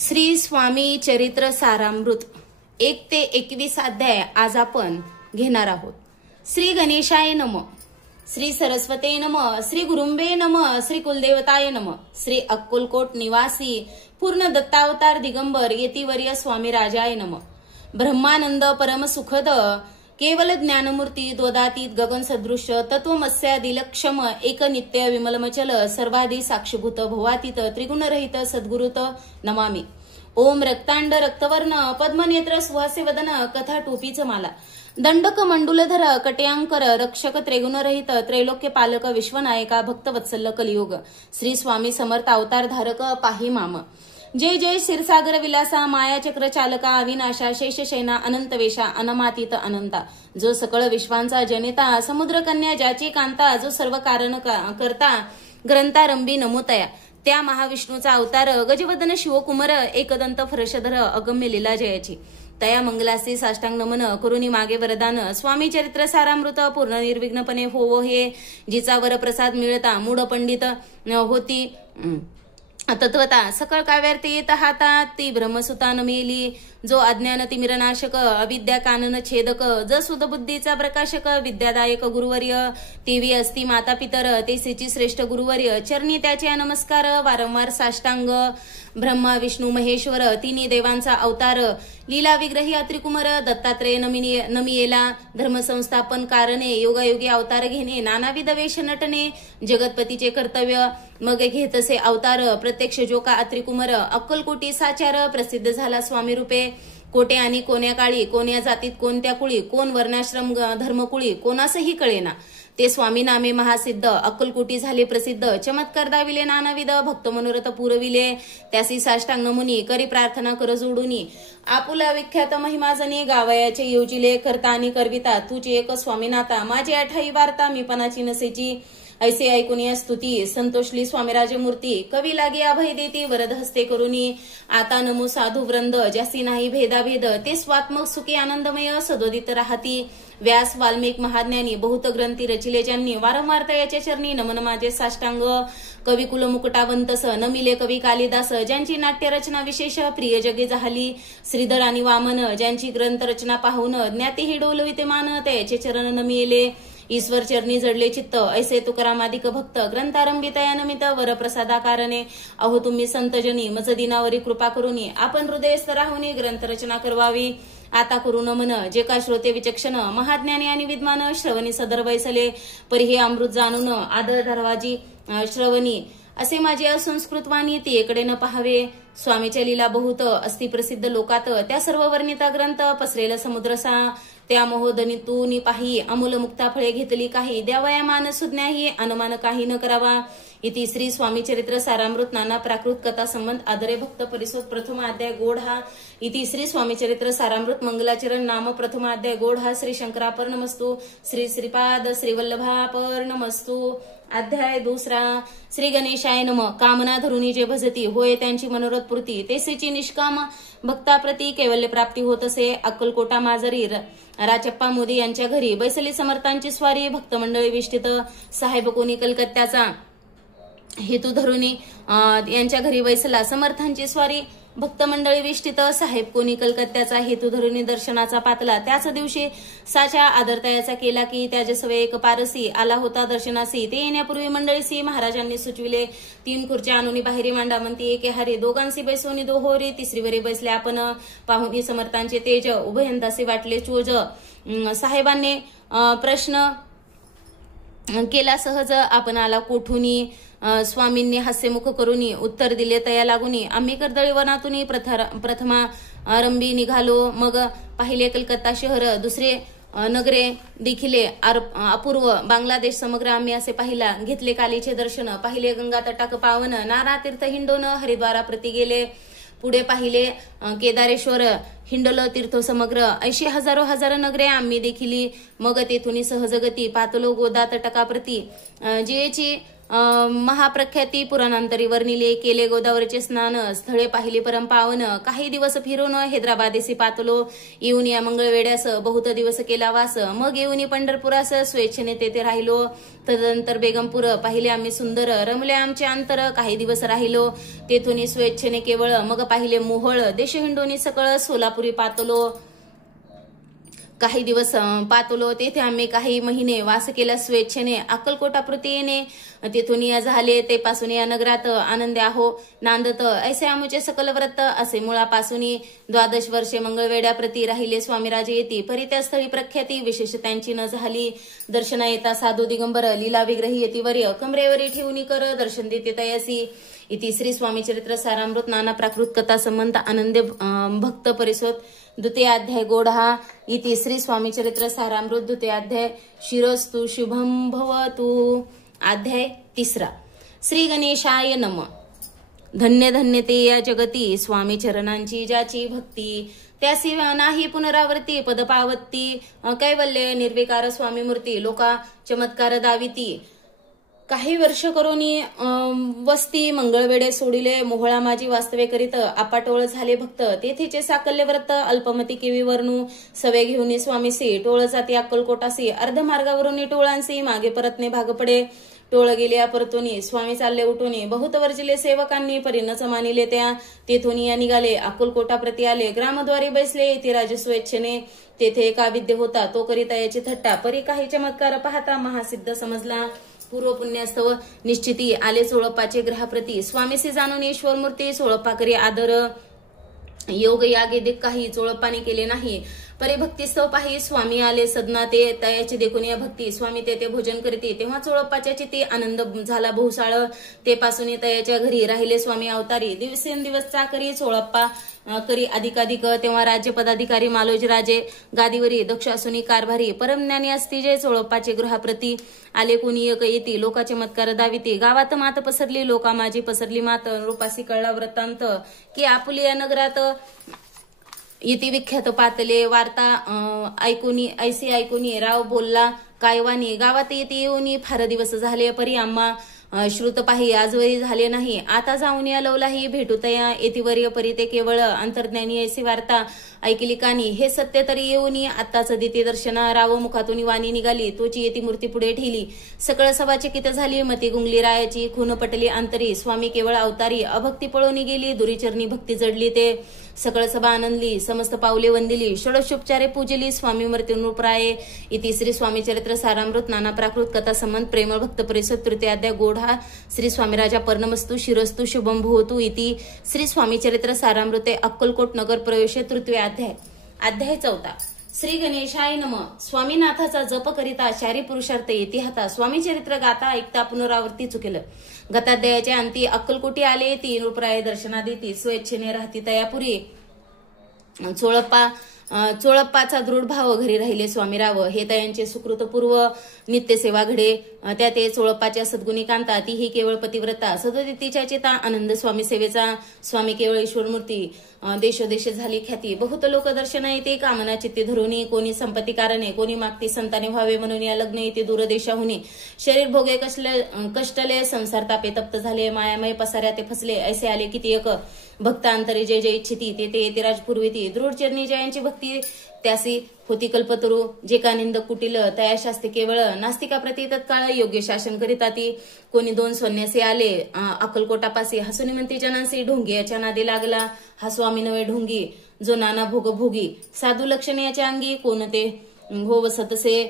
श्री स्वामी चरित्र सारामृत 1 ते 21 अध्याय आज आपण घेणार आहोत। श्री गणेशाय नम, श्री सरस्वते नम, श्री गुरुंबे नम, श्री कुलदेवताय नम, श्री अक्कलकोट निवासी पूर्ण दत्तावतार दिगंबर येतिवर्य स्वामी राजाय नम। ब्रह्मानंद परम सुखद केवल ज्ञानमूर्ती द्वदातीत गगन सदृश तत्वमस्यादिलक्षम एक नित्य विमलमचल सर्वाधी साक्षीभूत भवातीत त्रिगुणरहित सद्गुरुत नमामि। ओम रक्तांड रक्तवर्ण पद्मनेत्र सुहासे वदन कथा टोपीच माला दंडक मंडुलधर कट्यांकर रक्षक त्रिगुणरहित त्रैलोक्य पालक विश्वनायका भक्तवत्सल कलियुग श्री स्वामी समर्थ अवतार धारक पाही माम। जय जय क्षीरसागर विलासा मायाचक्र चालका अविनाशा शेषशयना अनंतवेशा अनमातीत अनंता जो सकळ विश्वांचा जनिता समुद्र कन्या ज्याची कांता जो सर्व कारण करता ग्रंथारंभी नमोतया त्या महाविष्णूचा अवतार गजवदन शिवकुमार एकदंत फरशधर अगम्य लीला जयाची तया मंगलासी साष्टांग नमन करुणी मागे वरदान स्वामी चरित्र सारामृत पूर्ण निर्विघ्नपणे होवो हे जिचा वर प्रसाद मिळता मूढ पंडित होती तत्वता सकळ काव्यार्थ येत हातात ती ब्रह्मसुता न मेली जो अज्ञान तिमिरनाशक अविद्या कानन छेदक ज सुदबुद्धीचा प्रकाशक विद्यादायक गुरुवर्य तेवी असती माता पितर तेसेची श्रेष्ठ गुरुवर्य चरणी त्याचे नमस्कार वारंवार साष्टांग ब्रह्मा विष्णू महेश्वर तिन्ही देवांचा अवतार लीला विग्रही अत्रिकुमार दत्तात्रेय नमियेला धर्मसंस्थापन कारणे योगायोगी अवतार घेणे नानाविध वेश नटणे जगतपतीचे कर्तव्य मग घेतसे अवतार प्रत्यक्ष जोका अत्रिकुमार अक्कलकोटी साचार प्रसिद्ध झाला स्वामी रूपे कोटे आणि कोण्या काळी कोण्या जातीत कोणत्या कुळी कोण वर्णाश्रम धर्मकुळी कोणासही कळेना ते स्वामी नामे महासिद्ध अक्कलकोटी झाले प्रसिद्ध चमत्कार दाविले नानाविध भक्त मनोरथ पुरविले त्यासी साष्टांग नमुनी करी प्रार्थना कर जोडुनी आपुला विख्यात महिमाजनी गावयाचे योजिले करता आणि करविता तुझे एक स्वामीनाथा माझी आठाई वार्ता मी पणाची नसेची ऐसे ऐकून या स्तुती संतोषली स्वामीराज मूर्ती कवी लागे अभय देती वरद हस्ते करुनी आता नमो साधू वृंद ज्यासी नाही भेदाभेद ते स्वात्मक सुखी आनंदमय सदोदित राहती व्यास वाल्मिक महाज्ञानी बहुत ग्रंथी रचिले ज्यांनी वारंवार तयाच्या चरणी नमन माझे साष्टांग कवी कुल मुकुटावंतस नमिले कवी कालिदास ज्यांची नाट्य रचना विशेष प्रिय जगे झाली श्रीधर आणि वामन ज्यांची ग्रंथ रचना पाहून ज्ञाती ही डोलविते मान त्याचे चरण नमिले ईश्वर चरणी जडले चित्त ऐसे तुकारामादिक भक्त ग्रंथारंभी तयानमित वरप्रसादाकारणे अहो तुम्ही संतजनी मज दिनावरी कृपा करुनी आपण हृदयस्थ राहुनी ग्रंथ रचना करवावी आता करू नमन जे का श्रोते विचक्षण महाज्ञानी आणि विद्वान श्रवणी सदर बैसले परी हे अमृत जाणून आदर धरवाजी श्रवणी असे माझे असंस्कृतवाणी ती एकडे न पाहावे स्वामीच्या लीला बहुत अस्ति प्रसिद्ध लोकात त्या सर्व वर्णिता ग्रंथ पसरेल समुद्रसा त्या मोहदनीतून पाही अमूल मुक्ता फळे घेतली काही द्यावया मान सुज्ञाही अनुमान काही न करावा इति श्री स्वामी चरित्र सारामृत नाना प्राकृत कथा संबंध आदरे भक्त परिसोद प्रथम अध्याय गोढा इति श्री स्वामी चरित्र सारामृत मंगलाचरण नाम प्रथम अध्याय गोढा श्री शंकरापर्णमस्तु श्री श्रीपाद श्रीवल्लभापर्णमस्तु अध्याय दुसरा श्री गणेशाय नम कामना धरुनी जे भजती होय त्यांची मनोरथ पूर्ती तेसेची निष्काम भक्ताप्रती कैवल्य प्राप्ती होत असे अक्कलकोटा माजरी राचप्पा मोदी यांच्या घरी बैसली समर्थांची स्वारी भक्त मंडळी विष्टित साहेब कोणी कलकत्त्याचा हेतू धरुनी यांच्या घरी बैसला समर्थांची स्वारी भक्त मंडळी विष्टित साहेब कोणी कलकत्त्याचा हेतू धरुनी दर्शनाचा पातला त्याच दिवशी साच्या आदरतयाचा केला की त्याजसवे एक पारसी आला होता दर्शनासी ते येण्यापूर्वी मंडळीसी महाराजांनी सुचविले 3 खुर्च्या आणून बाहेरी मांडा म्हणती एके हारी दोघांसी बैसोनी दोहोरी तिसरीवरी बैसले आपण पाहुनी समर्थांचे तेज उभयंतासे वाटले चोज साहेबांनी प्रश्न केला सहज आपण आला कोठुनी स्वामींनी हास्यमुख करूनी उत्तर दिले तया लागुनी आम्ही कर्दळी वनातून प्रथमा आरंभी निघालो मग पाहिले कलकत्ता शहर दुसरे नगरे देखिले अपूर्व बांगलादेश समग्र आम्ही असे पाहिला घेतले कालीचे दर्शन पाहिले गंगा तटाक पावन नाना तीर्थ हिंडोन हरिद्वारा प्रति गेले पुढे पाहिले केदारेश्वर हिंडलो तीर्थ समग्र ऐशी हजारो नगरे आम्ही देखिली मग तेथून सहजगती पातलो गोदा तटकाप्रती जेची महाप्रख्याती पुराणांतरी वर्णिले. केले गोदावरीचे स्नान, स्थळे पाहिले परम पावन. काही दिवस फिरून हैदराबादेसी पातलो. येऊन या मंगळवेड्यास बहुत दिवस केला वास. मग येऊन पंढरपुरास स्वेच्छेने तेथे राहिलो. तदनंतर बेगमपूर पाहिले आम्ही सुंदर. रमले आमचे अंतर, काही दिवस राहिलो तेथून स्वेच्छेने केवळ. मग पाहिले मोहळ, देश हिंडोनी सकळ. सोलापुरी पातलो, काही दिवस पातलो. तेथे आम्ही काही महिने वास केला स्वेच्छेने. अक्कलकोटाप्रती येणे, तेथून या झाले. ते पासून या नगरात आनंदे आहो नांदत. ऐसे आमुचे सकल व्रत. असे मुळापासून 12 वर्षे मंगळवेड्याप्रती राहिले स्वामीराजे येती. परी त्या स्थळी प्रख्याती विशेष त्यांची न झाली. दर्शना येता साधू दिगंबर, लीला विग्रही येतीवर्य. कमरेवरी ठेवून कर दर्शन देते तयासी. इति श्री स्वामी चरित्र सारामृत नाना प्राकृत कथा संबंध आनंदे भक्त परिषद द्वितीय अध्याय गोढा. इति श्री स्वामी चरित्र सारामृत द्वितीय अध्याय शिरस्तु शुभम भवतु. अध्याय 3. श्री गणेशाय नमः. धन्य धन्य ते या जगती स्वामी चरणांची ज्याची भक्ती. त्यासी नाही पुनरावृत्ती पदपावत्ती. कैवल्य निर्विकार स्वामी मूर्ती लोका चमत्कार दाविती. काही वर्ष करोनी वस्ती मंगळवेडे सोडिले. मोहळा माझी वास्तवे करीत आपाटोळ झाले भक्त. तेथेचे साकल्य व्रत अल्पमती केवी वर्णू. सवे घेऊन स्वामीसी टोळ जाती अक्कलकोटासी. अर्धमार्गावरून टोळांसी मागे परतणे भाग पडे. टोळ गेल्या परतोनी स्वामी चालले उठोनी. बहुत वर्जिले सेवकांनी परिणच मानिले त्या. तेथून या निघाले अक्कलकोटाप्रती आले. ग्रामद्वारी बैसले इति राज स्वेच्छेने. तेथे एका विद्य होता तो करिता याची थट्टा. परी काही चमत्कार पाहता महासिद्ध समजला. पूर्व पुण्यास्तव निश्चिती आले चोळप्पाचे ग्रहाप्रती. स्वामीसी जाणून ईश्वर मूर्ती चोळप्पा करी आदर. योग यागे दिक काही चोळप्पाने केले नाही. परिभक्तीस्तव पाही स्वामी आले सदना. ते तयाची देखून या भक्ती स्वामी ते भोजन करीते. तेव्हा चोळप्पाच्या चित्ती आनंद झाला बहुसाळ. ते पासून तयाच्या घरी राहिले स्वामी अवतारी. दिवसेंदिवस चाकरी चोळप्पा करी अधिकाधिक. तेव्हा राज्य पदाधिकारी मालोजी राजे गादीवरी. दक्ष असूनी कारभारी. परमज्ञानी असती जय चोळप्पाचे गृहाप्रती. आले कोणी एक येती लोका चमत्कार दाविती. गावात मात पसरली लोका माझी पसरली मात. रूपासी कळला वृत्तांत की आपुली या नगरात इति विख्यात पातले. वार्ता ऐकूनी ऐसी ऐकूनी राव बोलला कायवानी. गावात येते येऊनी फार दिवस झाले. परी आम्हा श्रुत पाही आजवरी झाले नाही. आता जाऊन या लवलाही भेटू तया. येतीवर्य परी ते केवळ अंतर्ज्ञानी ऐसी वार्ता ऐकली कानी. हे सत्य तरी येऊनी आत्ताच देते दर्शना. राव मुखातून वाणी निघाली तोची येती मूर्ती पुढे ठेली. सकळ सभा चकित झाली मती गुंगली रायाची. खून पटली अंतरी स्वामी केवळ अवतारी. अभक्ती पळून गेली दुरीचरणी भक्ती जडली ते. सकळ सभा आनंदली समस्त पावले वंदिली. षोडशोपचारे पूजली स्वामी मूर्तीनुप्राये. इति श्री स्वामी चरित्र सारामृत नाना प्राकृत कथा संबंध प्रेमळ भक्त परिषद तृतीय अध्याय गोढा. श्री स्वामीराजा पर्णमस्तु शिरस्तु शुभम भूतु. इति श्री स्वामी चरित्र सारामृते अक्कलकोट नगर प्रवेश तृतीय अध्याय. अध्याय 4. श्री गणेशाय नमः. स्वामीनाथाचा जप करिता चारी पुरुषार्थ येती हाता. स्वामी चरित्र गाता ऐकता पुनरावृत्ती चुकेल. गताध्यायाच्या अंती अक्कलकोटी आले ती नृपराय दर्शना देती. स्वेच्छेने राहती तयापुरी. चोळप्पाचा दृढ भाव घरी राहिले स्वामीराव. हे तयांचे सुकृतपूर्व नित्यसेवा घडे. त्या ते चोळप्पाच्या सद्गुणी कांता. तीही केवळ पतिव्रता. सदोदितीच्या चिता आनंद स्वामी सेवेचा. स्वामी केवळ ईश्वरमूर्ती. देशोदेश झाली ख्याती. बहुत लोक दर्शना येते कामना चित्ती धरुनी. कोणी संपत्ती कारणे कोणी मागती संताने व्हावे म्हणून या लग्न येते दूरदेशाहुनी. शरीर भोगे कष्टले संसार तापे तप्त झाले. मायामय पसाऱ्या ते फसले. ऐसे आले किती एक भक्तांतरी जय जय इच्छिती. ते येते राजपूर्वीती. दृढ चरणी जयांची भक्ती त्यासी होती कल्पतरू. जे का निंदक कुटील तया शास्ते केवळ. नास्तिकाप्रती तत्काळ योग्य शासन करीता ती. कोणी 2 संन्यासी आले अक्कलकोटापासी. हसुनी म्हणती जनासी ढोंगी याच्या नादी लागला. हा स्वामी नवे ढोंगी जो नाना भोग भोगी. साधू लक्षण याच्या अंगी कोणते हो वसतसे.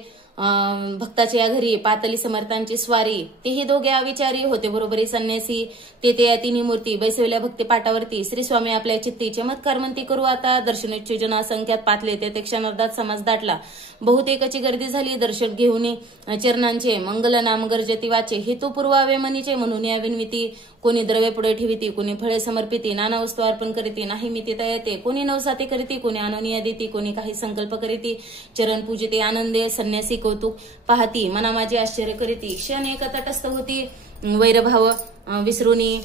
भक्ताच्या या घरी पातली समर्थांची स्वारी. तेही दोघे अविचारी होते बरोबरी संन्यासी. ते या तिन्ही मूर्ती बैसवल्या भक्ती पाटावरती. श्री स्वामी आपल्या चित्ती चमत्कार म्हणती करू आता. दर्शनेच्छू जना संख्यात पातले ते क्षणार्धात समाज दाटला. बहुतेकाची गर्दी झाली दर्शन घेऊन चरणांचे. मंगल नाम गर्जती वाचे. हेतू पुरवावे मनीचे म्हणून या विनविती. कोणी द्रव्य पुढे ठेविती कोणी फळे समर्पिती. नाना वस्तू अर्पण करीती नाही मिती तयाते. कोणी नवसाती करीती कोणी आनोनिया देती. कोणी काही संकल्प करीती. चरण पूजिते आनंदे. संन्यासी कौतुक पाहती. मना माझी आश्चर्य करीती. क्षण एक तटस्थ होती. वैरभाव विसरुनी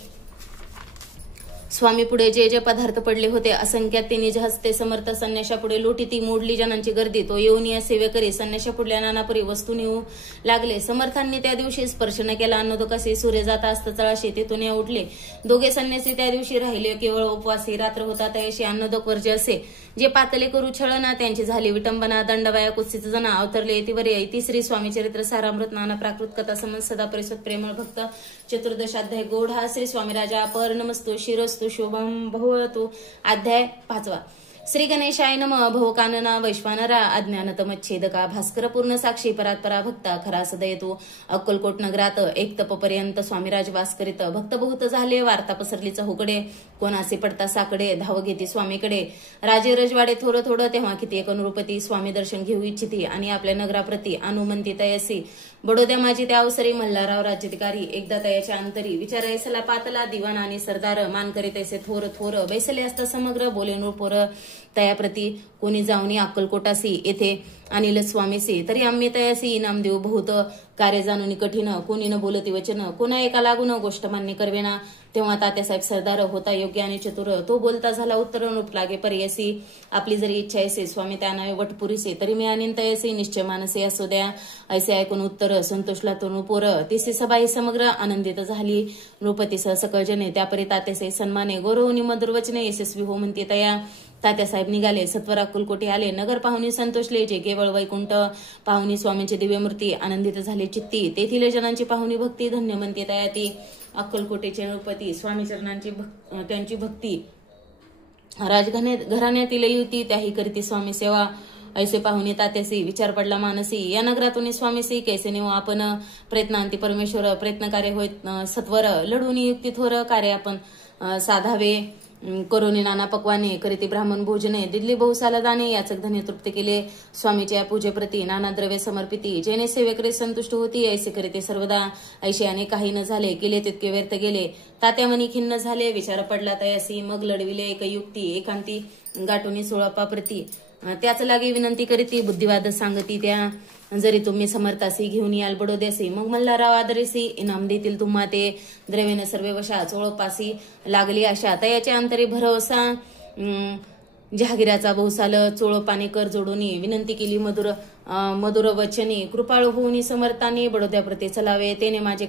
स्वामी पुढे जे जे पदार्थ पडले होते असंख्यात ते निज हस्ते समर्थ संन्याशा पुढे लोटी ती मोडली जनांची गर्दी तो येऊन या सेवेकरी संन्याशा पुढल्या नानापरी वस्तू नेऊ लागले. समर्थांनी त्या दिवशी स्पर्श न केला अन्नोदकाशी सूर्य जाता असता तळाशी तेथून या उठले. दोघे संन्यासी त्या दिवशी राहिले केवळ उपवासी रात्र होता तयाशी अन्नोदक वर्ज्य असे जे पातले करू छळना त्यांची झाली विटंबना दंडवाया कुत्सित जना अवतरले येतीवर इति श्री स्वामी चरित्र सारामृत नाना प्राकृत कथा समज सदा परिषद प्रेमळ भक्त चतुर्दशाध्याय गौड हा श्री स्वामी राजा अपर नमस्तु शिरस्तु शुभम भवतु. अध्याय 5. श्री गणेशाय नमः. भवकानना वैश्वानरा अज्ञानतमच्छेदका भास्कर पूर्ण साक्षी परात्परा भक्ता खरा सदयतु. अक्कलकोट नगरात एक तपपर्यंत स्वामीराज वास करीत भक्त बहुत झाले वार्ता पसरली चहूकडे कोणासे पडता साकडे धाव घेती स्वामीकडे. राजे रजवाडे थोडं थोडं तेव्हा किती एक अनुरूपती स्वामी दर्शन घेऊ इच्छिती आणि आपल्या नगराप्रती अनुमंती तयसी बडोद्या माझी त्या अवसरी मल्हारराव राज्याधिकारी एकदा तयाच्या अंतरी विचारायसला पातला दिवाण आणि सरदार मान करीत ऐसे थोर थोर बैसले असता समग्र बोले नूर तयाप्रती कोणी जाऊनी अक्कलकोटासी येथे अनिल स्वामीसी तरी आम्ही तयासी इनाम देऊ बहुत कार्य जाणून कठीण कोणी न बोलती वचन कोणा एका लागून गोष्ट मान्य करवेना. तेव्हा तात्यासाहेब सरदार होता योग्य आणि चतुर तो बोलता झाला उत्तर रूप लागे पर्यसी आपली जरी इच्छा असे स्वामी त्या नावे वटपुरीसे तरी मी आणीन तयसी निश्चय मानसे असो द्या ऐसे ऐकून उत्तर संतोषला तो नृपोर. तिसी सभा ही समग्र आनंदित झाली नृपतीसह सकळ जने त्यापरी तात्यासे सन्माने गौरवनी मधुर वचने यशस्वी हो म्हणते तया. तात्यासाहेब निघाले सत्वर अक्कलकोटी आले नगर पाहुणी संतोषले जे केवळ वैकुंठ पाहुणी स्वामींची दिव्यमूर्ती आनंदित झाले चित्ती तेथील जनांची पाहुणी भक्ती धन्य म्हणते तया ती. अक्कलकोटेचे नृपती स्वामी चरणांची त्यांची भक्ती राजघराण्यातील युती त्याही करीती स्वामी सेवा ऐसे पाहुणे तात्यासी विचार पडला मानसी या नगरातून स्वामीसी कैसे नेऊ आपण प्रयत्नांती परमेश्वर प्रयत्न कार्य होत सत्वर लढून युक्ती थोर कार्य आपण साधावे करोनी नाना पक्वाने करीती ब्राह्मण भोजने दिल्ली बहुसाला दाने याचक धने तृप्त केले. स्वामीच्या पूजेप्रती नाना द्रव्य समर्पिती जेने सेवेकरी संतुष्ट होती ऐसे करीते सर्वदा ऐसे अनेक काही न झाले केले तितके व्यर्थ गेले. तात्यामनी खिन्न झाले विचार पडला तयासी मग लढविले एक युक्ती एकांती गाठोनी सोळापाप्रती त्याच लागे विनंती करीती बुद्धिवाद सांगती त्या जरी तुम्ही समर्थासी घेऊन याल बडोद्यासी मग मल्हारराव आदरेसी इनाम देतील तुम्हा ते द्रव्यन सर्वे वशा चोळपासी लागली आशा तयाच्या अंतरी भरवसा जहागिराचा बहुसाल चोळपाने कर जोडूनी विनंती केली मधुर वचनी कृपाळू होऊनी समर्थानी बडोद्याप्रती चलावे तेने माझे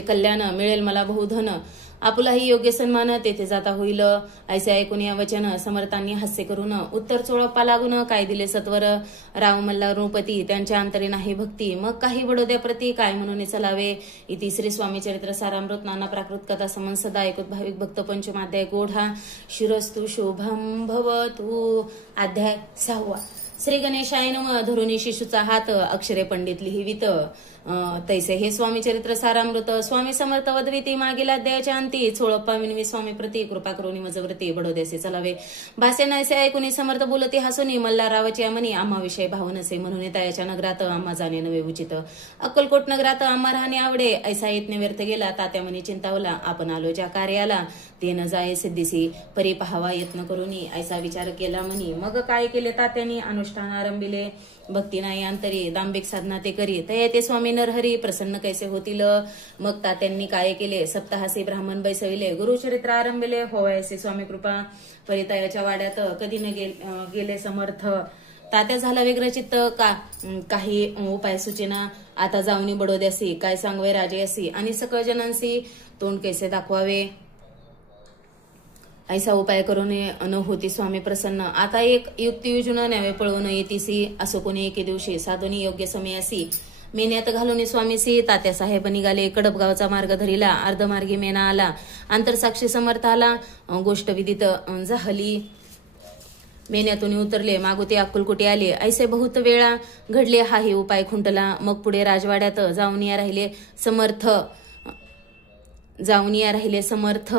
कल्याण मिळेल मला बहुधन आपुलाही योग्य सन्मान तेथे जाता होईल ऐसे ऐकून या वचन समर्थांनी हास्य करून उत्तर चोळप्पा लागून काय दिले सत्वर राव मल्हार नृपती त्यांच्या अंतरी नाही भक्ती मग काही बडोद्याप्रती काय म्हणून चलावे. इति श्री स्वामी चरित्र सारामृत नाना प्राकृत कथा समन सदा ऐकत भाविक भक्त पंचमाध्याय गोढा शिरस्तु शुभम भवतु. अध्याय 6. श्री गणेशाय नमः. धरुणी शिशूचा हात अक्षरे पंडित लिहिवित तैसे हे स्वामी चरित्र सारामृत स्वामी समर्थ वदविती मागील अध्यायाच्या अंती चोळप्पा विनवी स्वामी प्रती कृपा करुणी मजवृती बडोद्यासे चलावे. भाष्य नायसे ऐकुनी समर्थ बोलती हसुनी मल्हाररावाची आमनी आम्हा विषय भावनसे म्हणून तयाच्या नगरात आम्हा जाणे नवे उचित अक्कलकोट नगरात आम्हा राहणे आवडे ऐसा यत्न व्यर्थ गेला तात्यामनी चिंतावला आपण आलो ज्या कार्याला ते न जाये सिद्धीसी परी पहावा यत्न करुनी ऐसा विचार केला म्हणी मग काय केले तात्यांनी अनुष्ठान आरंभिले भक्ती नाही अंतरी दांभिक साधना ते करी तया ते स्वामी नरहरी प्रसन्न कैसे होतील. मग तात्यांनी काय केले सप्ताहासी ब्राह्मण बैसविले गुरुचरित्र आरंभिले होवायसे स्वामी कृपा परितयाच्या वाड्यात कधी न गेले समर्थ तात्या झाला वेगळं चित्त काही उपाय सूचना आता जाऊनी बडोद्यासी काय सांगवे राजे असी आणि सकळ जनांसी तोंड कैसे दाखवावे ऐसा उपाय करून न होती स्वामी प्रसन्न. आता एक युक्ती योजून न्यावे पळवून येतीसी असो कोणी एके दिवशी साधुनी योग्य समयासी मेन्यात घालून स्वामीसी तात्यासाहेब निघाले कडपगावचा मार्ग धरिला अर्धमार्गी मेना आला आंतरसाक्षी समर्थ आला गोष्ट विदित झाली मेन्यातून उतरले मागुते अक्कलकोटी आले ऐसे बहुत वेळा घडले हाही उपाय खुंटला. मग पुढे राजवाड्यात जाऊन या राहिले समर्थ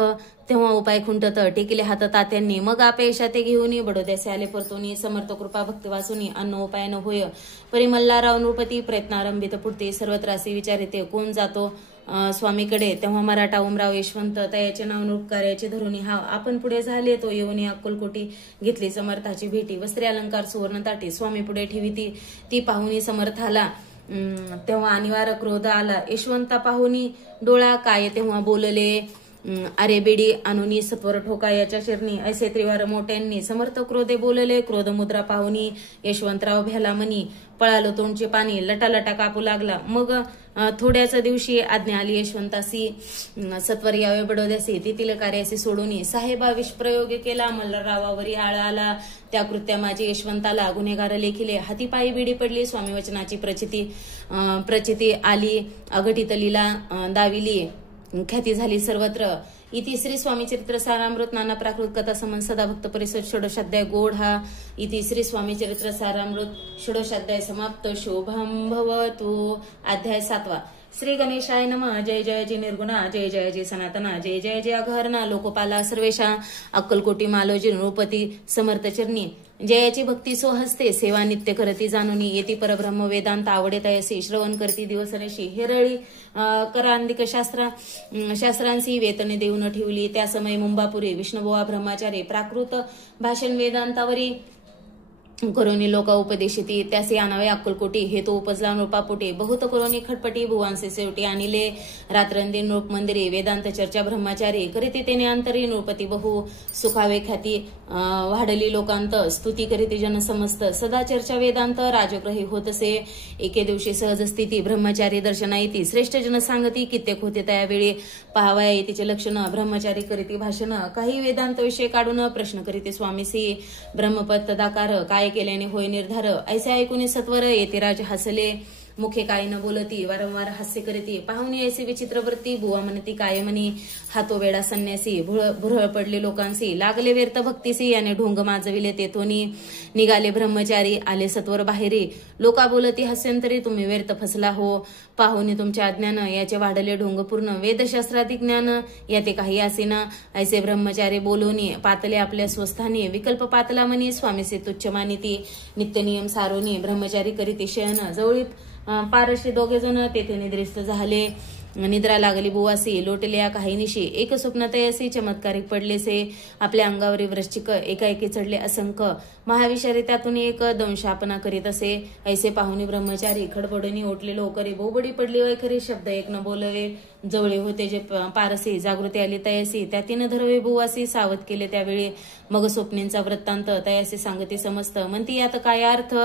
तेव्हा उपाय खुंटत टेकिले हात तात्यांनी मग अपेक्षा ते घेऊन बडोद्यासे आले परतोनी समर्थ कृपा भक्ती वाचुनी अन्न उपाय न होय परी मल्हारराव नृपती प्रयत्नारंभित पुढते सर्वत्रासी विचारिते कोण जातो स्वामीकडे तेव्हा मराठा उमराव यशवंत तयाचे नाव नृपकार्याचे धरुनी हा आपण पुढे झाले तो येऊन अक्कलकोटी घेतली समर्थाची भेटी वस्त्रे अलंकार सुवर्ण ताटी स्वामी पुढे ठेवी ती पाहुणी समर्थाला तेव्हा अनिवार्य क्रोध आला यशवंता पाहुणी डोळा काय तेव्हा बोलले अरे बेडी अनुनी सत्वर ठोका याच्या चरणी ऐसे त्रिवार मोठ्यांनी समर्थ क्रोधे बोलले क्रोध मुद्रा पाहुनी यशवंतराव भ्याला मनी पळालो तोंडचे पाणी लटालटा कापू लागला. मग थोड्याच दिवशी आज्ञा आली यशवंतासी सत्वर यावे बडोद्यासी तेथील कार्यासी सोडून साहेबा विषप्रयोग केला मल्हाररावावरी आळ आला त्या कृत्या माझी यशवंताला गुन्हेगार लेखिले हातीपायी बिडी पडली स्वामी वचनाची प्रचिती आली अघटित लीला दाविली ख्याती झाली सर्वत्र. इति श्री स्वामी चरित्र सारामृत नाना प्राकृत कथा समन सदा भक्त परिषद षोडशाध्याय गोड हा इति श्री स्वामी चरित्र सारामृत षोडशाध्याय समाप्त. शोभम भवतु. अध्याय 7. श्री गणेशाय नमः. जय जय जी निर्गुणा जय जय जी सनातना जय जय जय अघहरणा लोकपाला सर्वेशा अक्कलकोटी मालोजी नृपती समर्थ चरणी जयाची भक्ती सो हस्ते सेवा नित्य करती जाणून येती परब्रह्म वेदांत आवडे तयसी श्रवण करती दिवसनेशी हेरळी करांदिक शास्त्रांशी वेतने देऊन ठेवली. त्या समय मुंबापुरी विष्णुबुवा ब्रह्मचारी प्राकृत भाषण वेदांतावरी करोनी लोका उपदेशिती त्यासे आणावे अक्कलकोटी हे तो उपजला नृपापोटी बहुत करोनी खटपटी भुवांसे शेवटी आणिले रात्रंदी नृप मंदिरे वेदांत चर्चा ब्रह्मचारी करीती तेने अंतरी नृपती बहु सुखावे ख्याती वाढली लोकांत स्तुती करीती जन समस्त सदा चर्चा वेदांत राजग्रही होतसे. एके दिवशी सहज स्थिती ब्रह्मचारी दर्शना येती श्रेष्ठ जन सांगती कित्येक होते त्यावेळी पाहावया येतीचे लक्षण ब्रह्मचारी करीती भाषण काही वेदांत विषय काढून प्रश्न करीती स्वामीसी ब्रह्मपद तदाकार काय केल्याने होय निर्धार ऐसे ऐकून सत्वर येते राज हसले मुखे काय न बोलती वारंवार हास्य करीती पाहुणी ऐसी विचित्र वृत्ती बुवा म्हणती काय म्हणी हातो वेडा संन्यासी भुरळ पडले लोकांसी लागले व्यर्थ भक्तीसी याने ढोंग माजविले तेथोनी निघाले ब्रह्मचारी आले सत्वर बाहेरी लोका बोलती हास्यंतरी तुम्ही व्यर्थ फसला हो पाहुणी तुमच्या अज्ञान याचे वाढले ढोंग पूर्ण वेदशास्त्राधिक ज्ञान याते काही असेना ऐसे ब्रह्मचारी बोलूनी पातले आपल्या स्वस्थानी विकल्प पातला म्हणी स्वामीसे तुच्छ मानिती नित्य नियम सारोनी ब्रह्मचारी करीती शयन जवळी पारशी दोघे जण तेथे निद्रिस्त झाले. निद्रा लागली बुवासी लोटल्या काही निशी एक स्वप्न तयसी चमत्कारिक पडलेसे आपल्या अंगावरी वृश्चिक एकाएकी चढले असंख्य महाविषारी त्यातून एक दंशापना करीत असे ऐसे पाहुणी ब्रह्मचारी खडबडून ओटले लोकरी बोबडी पडली वैखरी शब्द एक न बोलवे जवळे होते जे पारसी जागृती आली तयासी त्यातीन धरवे बुवासी सावध केले त्यावेळी मग स्वप्नींचा वृत्तांत तयासी सांगती समस्त म्हणती यात काय अर्थ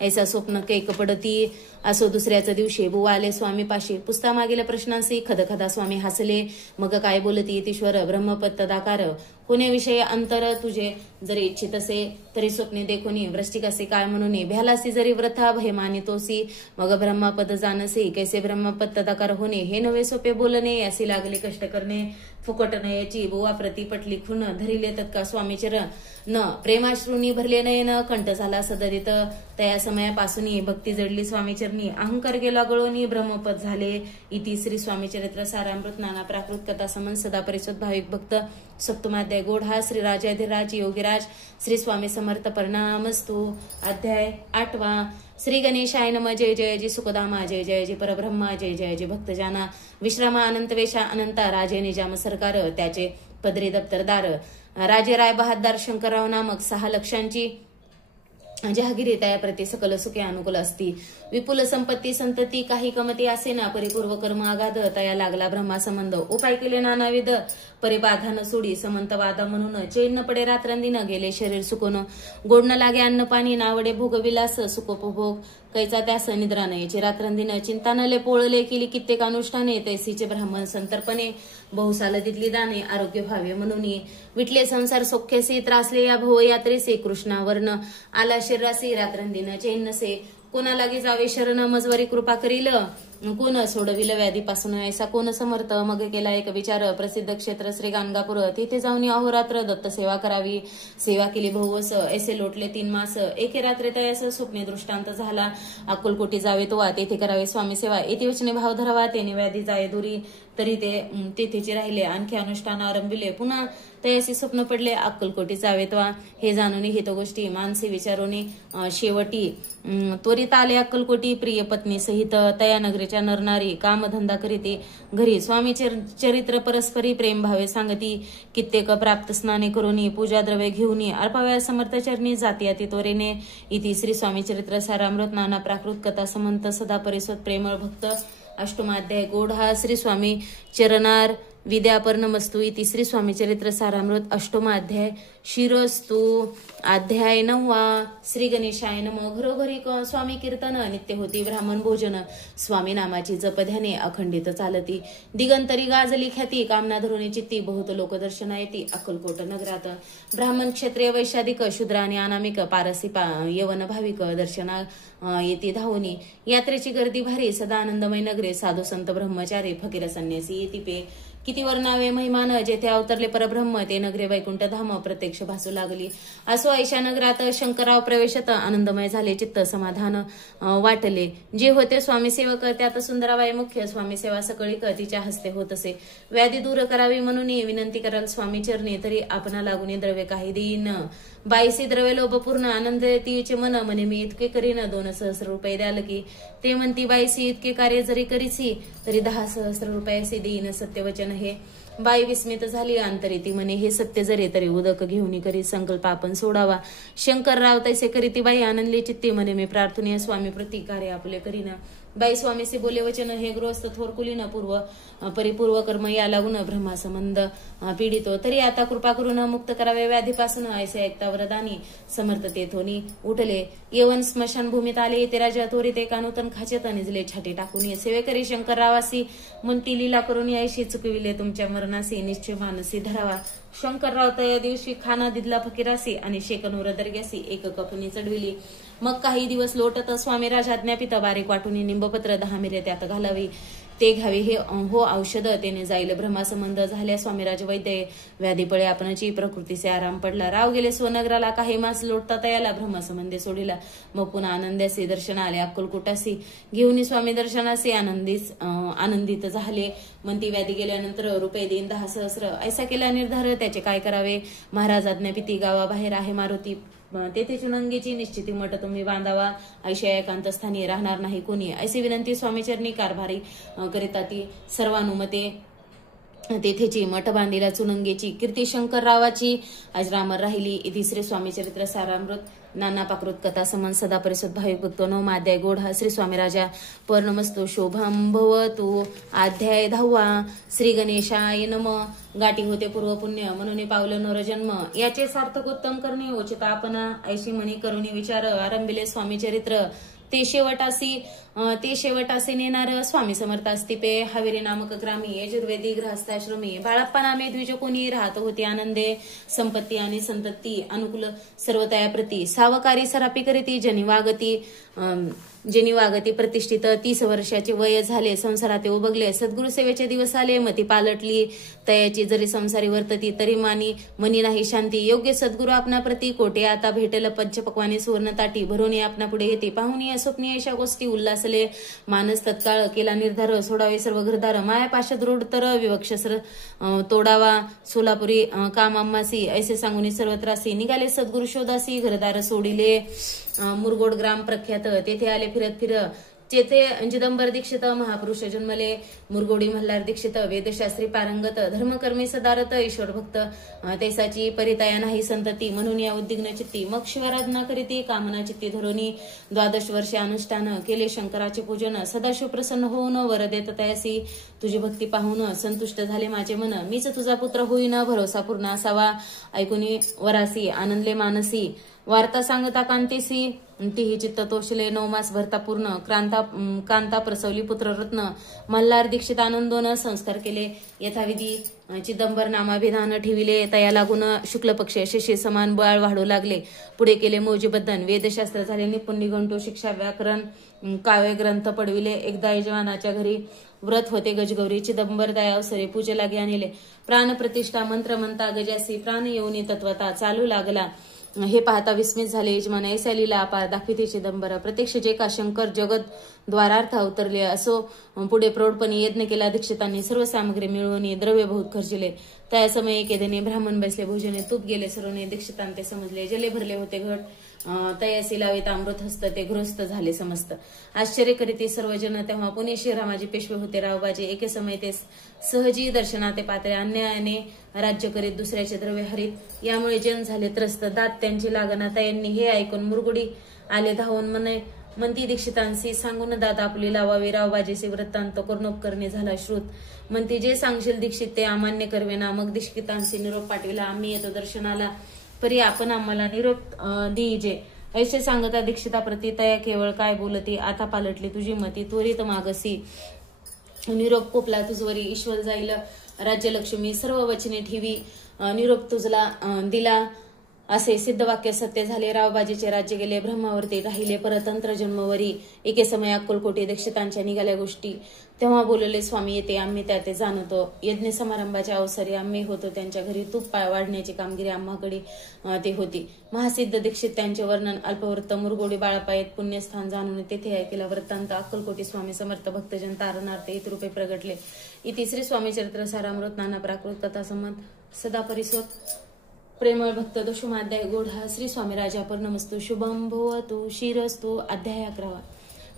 ऐसा स्वप्न कैक पडती असो. दुसऱ्याच दिवशी बुवा आले स्वामी पाशी पुस्ता मागील प्रश्नांशी खदखदा स्वामी हसले मग काय बोलती यतीश्वर ब्रह्मपद तदाकार कोण्याविषयी अंतर तुझे जरी इच्छित असे तरी स्वप्ने देखोनी वृश्चिक असे काय म्हणून भ्यालासी जरी व्रथा भय मानितोसी मग ब्रह्मपद जाणसे कैसे ब्रह्मपद तदाकार होणे हे नवे सोपे बोलणे यासी लागले कष्ट करणे फुकट नयाची बुवा प्रति पटली खून धरिले तत्का स्वामीचर न प्रेमाश्रूनी भरले नयन कंठ झाला सदरित तया समयापासून भक्ती जडली स्वामीचरणी अहंकार गेला गळोनी ब्रह्मपद झाले. इति श्री स्वामी चरित्र सारामृत नाना प्राकृत कथा समन सदा परिषद भाविक भक्त सप्तमाध्याय गोड हा श्री राजाधिराज योगीराज श्री स्वामी समर्थ परिणामस्तु. अध्याय 8. श्री गणेशाय नमः. जय जय जी सुखदामा जय जय जी परब्रह्मा जय जय जी भक्तजाना विश्रामा अनंत वेशा अनंता राजे निजाम सरकार त्याचे पदरी दप्तरदार राजे राय बहादर शंकरराव नामक 6 लक्षांची जहागिरी तया प्रति सकल सुखे अनुकूल असती. विपुल संपत्ती संतती काही कमती असे ना परिपूर्व कर्म आगाध तया लागला ब्रह्मा संबंध उपाय केले नानाविध परिबाधान सोडी समंतवादा म्हणून चैन न पडे रात्रंदिन गेले शरीर सुकोन गोड न लागे अन्न पाणी नावडे भोगविलास सुखोपभोग कैचा त्यास निद्रा नयेचे रात्रंदिन चिंता नले पोळले केली कित्येक अनुष्ठाने तैसीचे ब्राह्मण संतर्पणे बहुसाल दितली दाने आरोग्य व्हावे म्हणून विटले संसार सौख्यसे त्रासले या भवयात्रेसे कृष्णावर्ण आला शरीरासे रात्रंदिन चैन नसे कोणा लागे जावे शरण मजवरी कृपा करील कोण सोडविल व्याधीपासून ऐसा कोण समर्थ मग केला एक विचार प्रसिद्ध क्षेत्र श्री गाणगापूर तिथे जाऊन अहोरात्र दत्त सेवा करावी सेवा केली बहुवस ऐसे लोटले 3 मास एके रात्री तयास स्वप्ने दृष्टांत झाला अक्कलकोटी जावे तो तेथे करावे स्वामी सेवा येथे वचने भाव धरावा तेने व्याधी जाय दुरी तरी ते तेथेचे राहिले आणखी अनुष्ठान आरंभिले पुन्हा तयासी स्वप्न पडले अक्कलकोटी जावेतवा हे जाणून हित गोष्टी मानसी विचारोनी शेवटी त्वरित आले अक्कलकोटी प्रिय पत्नी सहित तया नगरीच्या नरनारी कामधंदा करीते घरी स्वामी चरित्र परस्परी प्रेम भावे सांगती कित्येक प्राप्त स्नाने करूनी पूजा द्रव्य घेऊनी अर्पाव्या समर्थ चरणी जाती अति त्वरेने. इति श्री स्वामी चरित्र सारामृत नाना प्राकृत कथा समंत सदा परिसोत प्रेमळ भक्त. अष्टमाध्याय गोड हा श्री स्वामी चरणार विद्यापर्णमस्तु इति श्री स्वामी चरित्र सारामृत अष्टमाध्याय शिरस्तु अध्याय 9 श्री गणेशाय नमो. घरोघरी स्वामी कीर्तन नित्य होती, ब्राह्मण भोजन स्वामी नामाची जपध्याने अखंडित चालती. दिगंतरी गाजली ख्याती, कामना धरुणी चित्ती, बहुत लोक दर्शना येती. अक्कलकोट नगरात ब्राह्मण क्षत्रिय वैशाधिक शूद्र आणि अनामिक पारसी यवन भाविक दर्शना येती धावनी. यात्रेची गर्दी भारी, सदा आनंदमय नगरे, साधू संत ब्रह्मचारी फकीर संन्यासी येती पे. किती वर्णावे महिमान, जेथे अवतरले परब्रह्म, ते नगरे वैकुंठ धाम प्रत्यक्ष भासू लागली. असो ऐशा नगरात शंकरराव प्रवेशत, आनंदमय झाले चित्त, समाधान वाटले. जे होते स्वामी सेवक, त्यात सुंदराबाई मुख्य. स्वामी सेवा सकळीक तिच्या हस्ते होत असे. व्याधी दूर करावी म्हणून विनंती कराल स्वामी चरणी, तरी आपणा लागून द्रव्य काही देईन. बाईसी द्रव्य लोभपूर्ण, आनंद तिचे मन, म्हणे मी इतके करीन 2 सहस्र रुपये द्याल की. ते म्हणती बाईसी इतके कार्य जरी करीसी, तरी 10 सहस्र रुपयाचे देईन. सत्यवचन हे. बाई विस्मित झाली अंतरी, ती म्हणे हे सत्य जरी, तरी उदक घेऊन करी संकल्प आपण सोडावा. शंकरराव तैसे करीती बाई आनंदली चित्ती, म्हणे मी प्रार्थनीय स्वामी प्रति कार्य आपले करीन. बाई स्वामीसी बोले वचन, हे गृहस्थ थोरकुलीन परिपूर्व कर्म या लागून ब्रह्मासंबंध पीडितो, तरी आता कृपा करून मुक्त करावे व्याधीपासून. ऐसे ऐकता वरदानी समर्थ तेथोनी उठले. येवन स्मशान भूमीत आले. ते राजा त्वरित एका नूतन खाचेत निजले. छाटी टाकून सेवेकरी शंकररावासी म्हणती लीला करून यायशी चुकविले तुमच्या मरणासी, निश्चय मानसी धरावा. शंकरराव तया दिवशी खाना दिदला फकीरासी, आणि शेकनूर दर्ग्यासी एक कपनी चढविली. मग काही दिवस लोटत स्वामी राजा आज्ञापित, बारीक वाटून निंबपत्र 10 मिरे त्यात घालावी. ते घ्यावे हे हो औषध, तेने जाईल ब्रह्मासंबंध झाल्या. स्वामीराज वैद्य व्याधीपळे आपणाची प्रकृतीचे आराम पडला. राव गेले स्वनगराला. काही मास लोटता तयाला ब्रह्मसंबंधे सोडिला. मग पुन्हा आनंद्यासी दर्शन आले. अक्कलकोटासी घेऊन स्वामी दर्शनासी आनंदित झाले. म्हणती व्याधी गेल्यानंतर रुपये देईन 10 सहस्र. ऐसा केला निर्धार, त्याचे काय करावे. महाराज आज्ञापिती गावाबाहेर आहे मारुती, तेथे चुनंगीची निश्चिती मठ तुम्ही बांधावा. ऐशा एकांत स्थानी राहणार नाही कोणी. ऐसी विनंती स्वामीचरणी कारभारी करिता ती सर्वानुमते. तेथेची मठ बांधिला चुनंगेची. कीर्ती शंकररावाची अजरामर राहिली. इति श्री स्वामी चरित्र सारामृत नाना पाकृत कथा समन सदा परिसुद्ध भाविक भक्तो. 9वा अध्याय गोढा. श्री स्वामी राजा पर्णमस्तु शोभम भवतु. अध्याय 10 श्री गणेशाय नम. गाठी होते पूर्व पुण्य, म्हणून पावलं नर जन्म. याचे सार्थकोत्तम करणे उचित आपणा. ऐशी मनी करुणी विचार, आरंभिले स्वामी चरित्र. ते शेवटासे नेणार स्वामी समर्थ असतिपे. हावेरी नामक ग्रामी, यजुर्वेदी गृहस्थाश्रमी. बाळाप्पा नामे द्विज कोणी, राहत होती आनंदे. संपत्ती आणि संतती अनुकूल सर्वतया प्रती. सावकारी सरापी करीती, जनी वागती प्रतिष्ठित. 30 वर्षाचे वय झाले. संसारात उबगले. सद्गुरु सेवेचे दिवस आले. मती पालटली तयाची. जरी संसारी वर्तती, तरी मनी नाही शांती. योग्य सद्गुरु आपणा प्रती. कोटे आता भेटेल पंचपक्वाने सुवर्ण ताटी. भरून आपणा पुढे येते. पाहुणी स्वप्नी अशा गोष्टी उल्हासले. मानस तत्काळ केला निर्धार, सोडावे सर्व घरदार. माया पाशद रोड तर विवक्षसर तोडावा. सोलापुरी कामाम्मासी. ऐसे सांगून सर्वत्रासी. निघाले सद्गुरु शोधासी. घरदार सोडिले. मुरगोड ग्राम प्रख्यात. तेथे आले फिरत तेथे जिदंबर दीक्षित महापुरुष जन्मले. मुरगोडी मल्हार दीक्षित वेदशास्त्री पारंगत. धर्मकर्मी सदारत ईश्वर भक्त. तैसाची परिताया नाही संतती. म्हणून या उद्विग्न चित्ती. मग शिवाराधना करीती कामना चित्ती धरोनी. 12 वर्षे अनुष्ठान केले शंकराचे पूजन. सदाशिव प्रसन्न होऊन वर देत तयासी. तुझी भक्ती पाहून संतुष्ट झाले माझे मन. मीच तुझा पुत्र होईन भरोसा पूर्ण असावा. ऐकुनी वरासी आनंदले मानसी. वार्ता सांगता कांतीसी. तीही चित्त तोषले. 9 मास भरता पूर्ण. कांता प्रसवली पुत्र रत्न. मल्हार दीक्षित आनंदोन संस्कार केले यथाविधी. चिदंबर नामाभिधान ठेविले. तया लागून शुक्ल पक्ष शशी समान बाळ वाढू लागले. पुढे केले मौजीबद्धन. वेदशास्त्र झाले निपुण. निघंटू शिक्षा व्याकरण काव्य ग्रंथ पडविले. एकदा यजमानाच्या घरी व्रत होते गजगौरी. चिदंबर दयावसरे पूजे लागे आणले. प्राण प्रतिष्ठा मंत्र म्हणता गजासी. प्राण येऊनी तत्वता चालू लागला. हे पाहता विस्मित झाले यजमान. ऐसा लीला अपार दाखविते चिदंबर. प्रत्यक्ष जे का शंकर जगत द्वारार्थ अवतरले असो. पुढे प्रौढपणे यज्ञ केला दीक्षितांनी. सर्व सामग्री मिळवून द्रव्य बहुत खर्चिले. त्या समयी केदेने ब्राह्मण बसले. भोजने तूप गेले सर्वने. दीक्षितांते समजले. जले भरले होते घट. तयासी लावित अमृत हस्त. ते गृहस्थ झाले समस्त. आश्चर्य करीते सर्वजन. तेव्हा पुणे श्रीरामाजी पेशवे होते रावबाजी. एके समय ते सहजी दर्शनाते पात्रे. अन्यायाने राज्य करीत दुसऱ्याचे द्रव्य हरीत. यामुळे जन झाले त्रस्त. दात त्यांची लागना. तयांनी हे ऐकून मुरगुडी आले धावून. म्हणती दीक्षितांशी सांगून दात आपली लावावी रावबाजीचे वृत्तांत करुणोपकरणे झाला श्रुत. म्हणती जे सांगशील दीक्षित ते अमान्य करवेना. मग दीक्षितांशी निरोप पाठविला. आम्ही येतो दर्शनाला परी आपण आम्हाला निरोप देईजे. ऐसे सांगता दीक्षिता प्रती तया केवळ काय बोलती. आता पालटली तुझी मती त्वरित मागसी. निरोप कोपला तुझवरी ईश्वर जाईल राज्यलक्ष्मी सर्व वचने ठेवी. निरोप तुझला दिला असे सिद्ध वाक्य सत्य झाले. रावबाजीचे राज्य गेले ब्रह्मावरती राहिले परतंत्र जन्मवरी. एके समय अक्कलकोटी दीक्षितांच्या निघाल्या गोष्टी. तेव्हा बोलले स्वामी येते आम्ही त्या ते जाणतो. यज्ञ समारंभाच्या अवसरी आम्ही होतो त्यांच्या घरी. तूप वाढण्याची कामगिरी आम्हाकडे ते होती. महासिद्ध दीक्षित त्यांचे वर्णन अल्पवृत्त मुरगोडी बाळापायत पुण्यस्थान जाणून तेथे ऐकला वृत्तांत. अक्कलकोटी स्वामी समर्थ भक्तजन तारणार्थ इतरूपे प्रगटले. इति श्री स्वामी चरित्र सारामृत नाना प्राकृत कथा संमत सदा परिस्वत प्रेमळ भक्त दशमाध्याय गोढा. श्री स्वामी राजापर नमस्तु. शुभम भवतु शिरस्तु. अध्याय 11.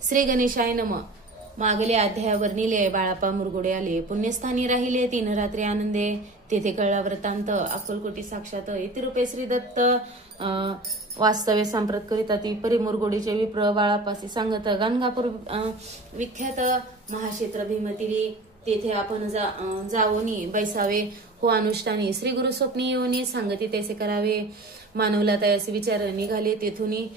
श्री गणेशाय नम. मागले अध्यायावर निले बाळापा मुरगोडे आले. पुण्यस्थानी राहिले 3 रात्री आनंदे. तेथे कळला वृत्तांत अक्कलकोटी साक्षात. इतिरूपे श्री दत्त वास्तव्य सांप्रत करिता ती परी मुरगोडीचे विप्र बाळापासी सांगत. गाणगापूर विख्यात महाक्षेत्र भीमतिरी तेथे आपण जावोनी बैसावे हो अनुष्ठानी. श्री गुरु स्वप्नी येऊनी सांगती तैसे करावे. मानवला तयासे विचार निघाले तेथुनी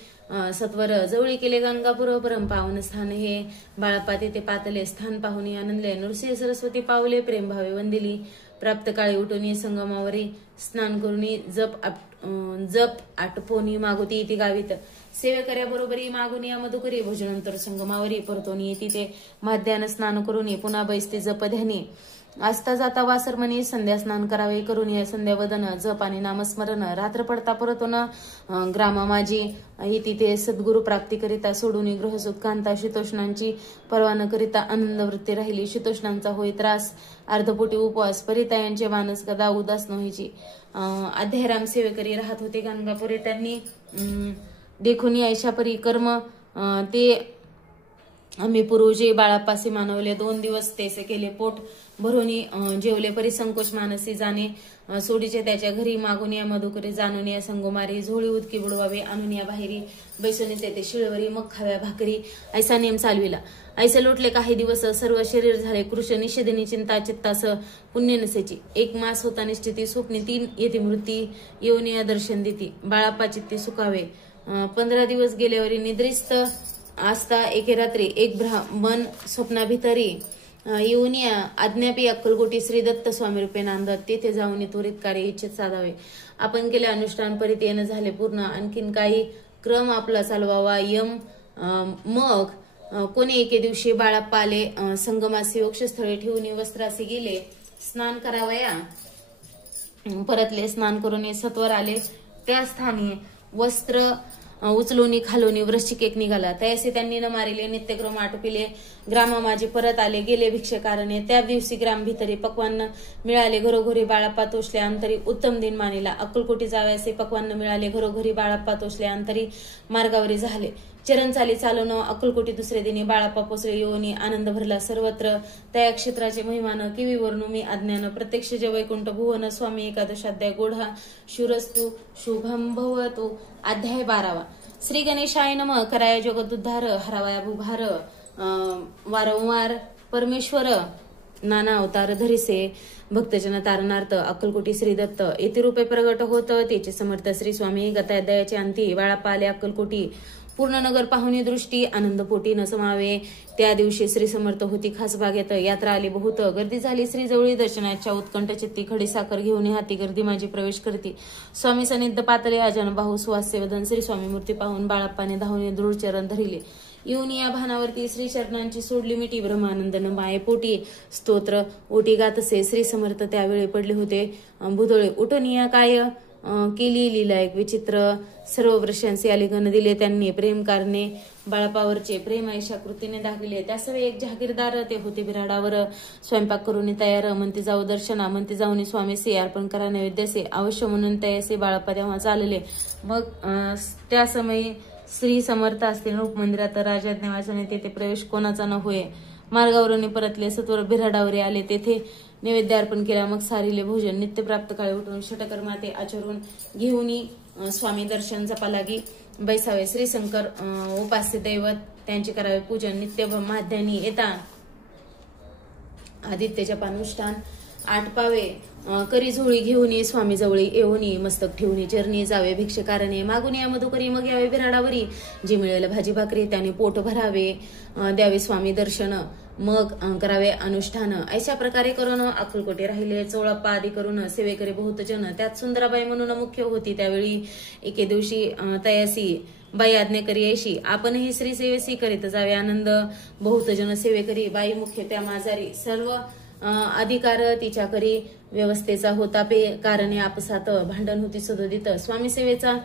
सत्वर. जवळी केले गाणगापूर परम पावन स्थान हे. बाळापा तेथे पातले स्थान पाहुनी आनंदले. नृसिंह सरस्वती पावले प्रेम भावे वंदिली. प्राप्त काळी उठोनी संगमावरी स्नान करूनी जप आटपोनी मागोती इति गावित. सेवेकऱ्याबरोबरी मागुनी मधुकरी भोजनंतर संगमावरी परतोनी येती ते. माध्यान स्नान करूनी पुन्हा बैसते जप ध्यानी. आस्ता जाता वासरमणी संध्या स्नान करावे करून संध्या वदन जप आणि नामस्मरण. रात्र पडता परतून ग्रामा माझी ही तिथे सद्गुरु प्राप्ती करिता सोडून गृहसुत कांता. शीतोष्णांची पर्वा न करिता आनंद वृत्ती राहिली. शीतोष्णांचा होई त्रास अर्धपोटी उपवास. परितायांचे मानस कदा उदास नव्हायची. अध्यायराम सेवेकरी राहत होते गाणगापुरी. त्यांनी देखुनी ऐशापरी कर्म ते आम्ही पूर्वजे बाळापासे मानवले. 2 दिवस तेसे केले पोट भरोनी जेवले. परी संकोच मानसी जाणे सोडीचे त्याच्या घरी. मागून या मधुकरी जाणून या संगोमारी. झोळी उदकी बुडवावे आणून या बाहेरी. बैसोनी तेथे शिळवरी मग खाव्या भाकरी. ऐसा नियम चालविला. ऐसे लोटले काही दिवस सर्व शरीर झाले कृश. निषेधनी चिंता चित्तास पुण्य नसेची. 1 मास होता निश्चिती. स्वप्नी 3 येते मृती. येऊन या दर्शन देती. बाळापा चित्ती सुखावे. 15 दिवस गेल्यावरी निद्रिस्त आस्ता एके रात्री एक ब्राह्मण स्वप्नाभितरी येऊन या अज्ञापी अक्कलकोटी श्री दत्त स्वामी रूपे नांदत. तेथे जाऊन त्वरित कार्य इच्छित साधावे. आपण केले अनुष्ठान परीत येणं झाले पूर्ण. आणखीन काही क्रम आपला चालवावा. यम मग कोणी एके दिवशी बाळाप्पा आले. संगमासी वक्षस्थळी ठेवून वस्त्रासी गेले. स्नान करावया परतले. स्नान करून सत्वर आले. त्या स्थानी वस्त्र उचलून खालोनी वृश्चिक एक निघाला. तयासे त्यांनी न मारिले. नित्यक्रम आटोपिले. ग्रामा माझे परत आले. गेले भिक्षेकारणे. त्या दिवशी ग्राम भितरी पक्वान्न मिळाले. घरोघरी बाळाप्पा तोषले अंतरी. उत्तम दिन मानिला. अक्कलकोटी जाव्यासे पक्वान्न मिळाले. घरोघरी बाळाप्पा तोषले अंतरी. मार्गावरी झाले चरण चाली चालवण. अक्कलकोटी दुसरे दिनी बाळाप्पा पोचले. योनी आनंद भरला सर्वत्र. त्या क्षेत्राचे महिमान किवी वर्णू मी अज्ञान. प्रत्यक्ष जे वैकुंठ भुवन. स्वामी एकादशाध्याय गोढा. शुरस्तु शुभम भवतु. अध्याय 12. श्री गणेशाय नम. कराय जगदुद्धार. हरावया भूभार. वारंवार परमेश्वर नाना अवतार धरिसे. भक्तजन तारणार्थ अक्कलकोटी श्री दत्त येथे रूपे प्रगट होत. त्याचे समर्थ श्री स्वामी गताध्यायाचे अंती. बाळाप्पा आले अक्कलकोटी. पूर्ण नगर पाहुणी दृष्टी आनंदपोटी न समावे. त्या दिवशी श्री समर्थ होती खास बागेत. यात्रा आली बहुत. गर्दी झाली श्री जवळी. दर्शनाच्या उत्कंठ चित्ती. खडी साखर घेऊन हाती गर्दी माझी प्रवेश करती. स्वामी सनिध पातले. अजन बाहू सुहास्य वदन. श्री स्वामी मूर्ती पाहून बाळाप्पाने धावणे दृढ चरण धरिले. येऊन या भानावरती श्री चरणांची सोडली मिठी. ब्रह्मानंदन माये पोटी. स्तोत्र ओटी गातसे. श्री समर्थ त्यावेळी पडले होते भुदोळे. उठून या काय केली लीला एक विचित्र. सर्व वृक्षांचे आलिंगन दिले त्यांनी. प्रेम कारणे बाळापावरचे प्रेम ऐशा कृतीने दाखविले. त्यासवे एक जहागीरदार ते होते बिराडावर. स्वयंपाक करून तयार. म्हणते जाऊ दर्शना. म्हणते जाऊन स्वामीसे अर्पण करा नैवेद्यासे. अवश्य म्हणून तयासे बाळाप्पा तेव्हा चालले. मग त्या समयी श्री समर्थ असतील रूप मंदिरात. राजाज्ञा वाचने तेथे प्रवेश कोणाचा न होय. मार्गावरून परतले. सत्वर बिराडावरे आले. तेथे नैवेद्य अर्पण केला. मग सारिले भोजन. नित्य प्राप्त काळी उठून षटकर्मा ते आचरून घेऊन स्वामी दर्शन जपा लागी बैसावे. श्री शंकर उपास्य दैवत त्यांचे करावे पूजन. नित्य माध्यानी येता आदित्यच्या पानुष्ठान आटपावे. करी झोळी घेऊन स्वामी जवळी येऊनी. मस्तक ठेवून चरणी जावे भिक्षकारणे. मागून या मधुकरी मग यावे बिराडावरी. जे मिळेल भाजी भाकरी त्याने पोट भरावे. द्यावे स्वामी दर्शन मग करावे अनुष्ठान. अशा प्रकारे करून अक्कलकोटे राहिले. चोळप्पा आदी करून सेवेकरी बहुत जन. त्यात सुंदराबाई म्हणून मुख्य होती. त्यावेळी एके दिवशी तयासी बाई आज्ञा करी ऐशी. आपणही श्री सेवेसी करीत जावे. आनंद बहुत जन सेवेकरी. बाई मुख्य त्या माझारी. सर्व अधिकार तिच्या करी. व्यवस्थेचा होता पे कारणे आपसात. भांडण होती सदोदित. स्वामी सेवेचा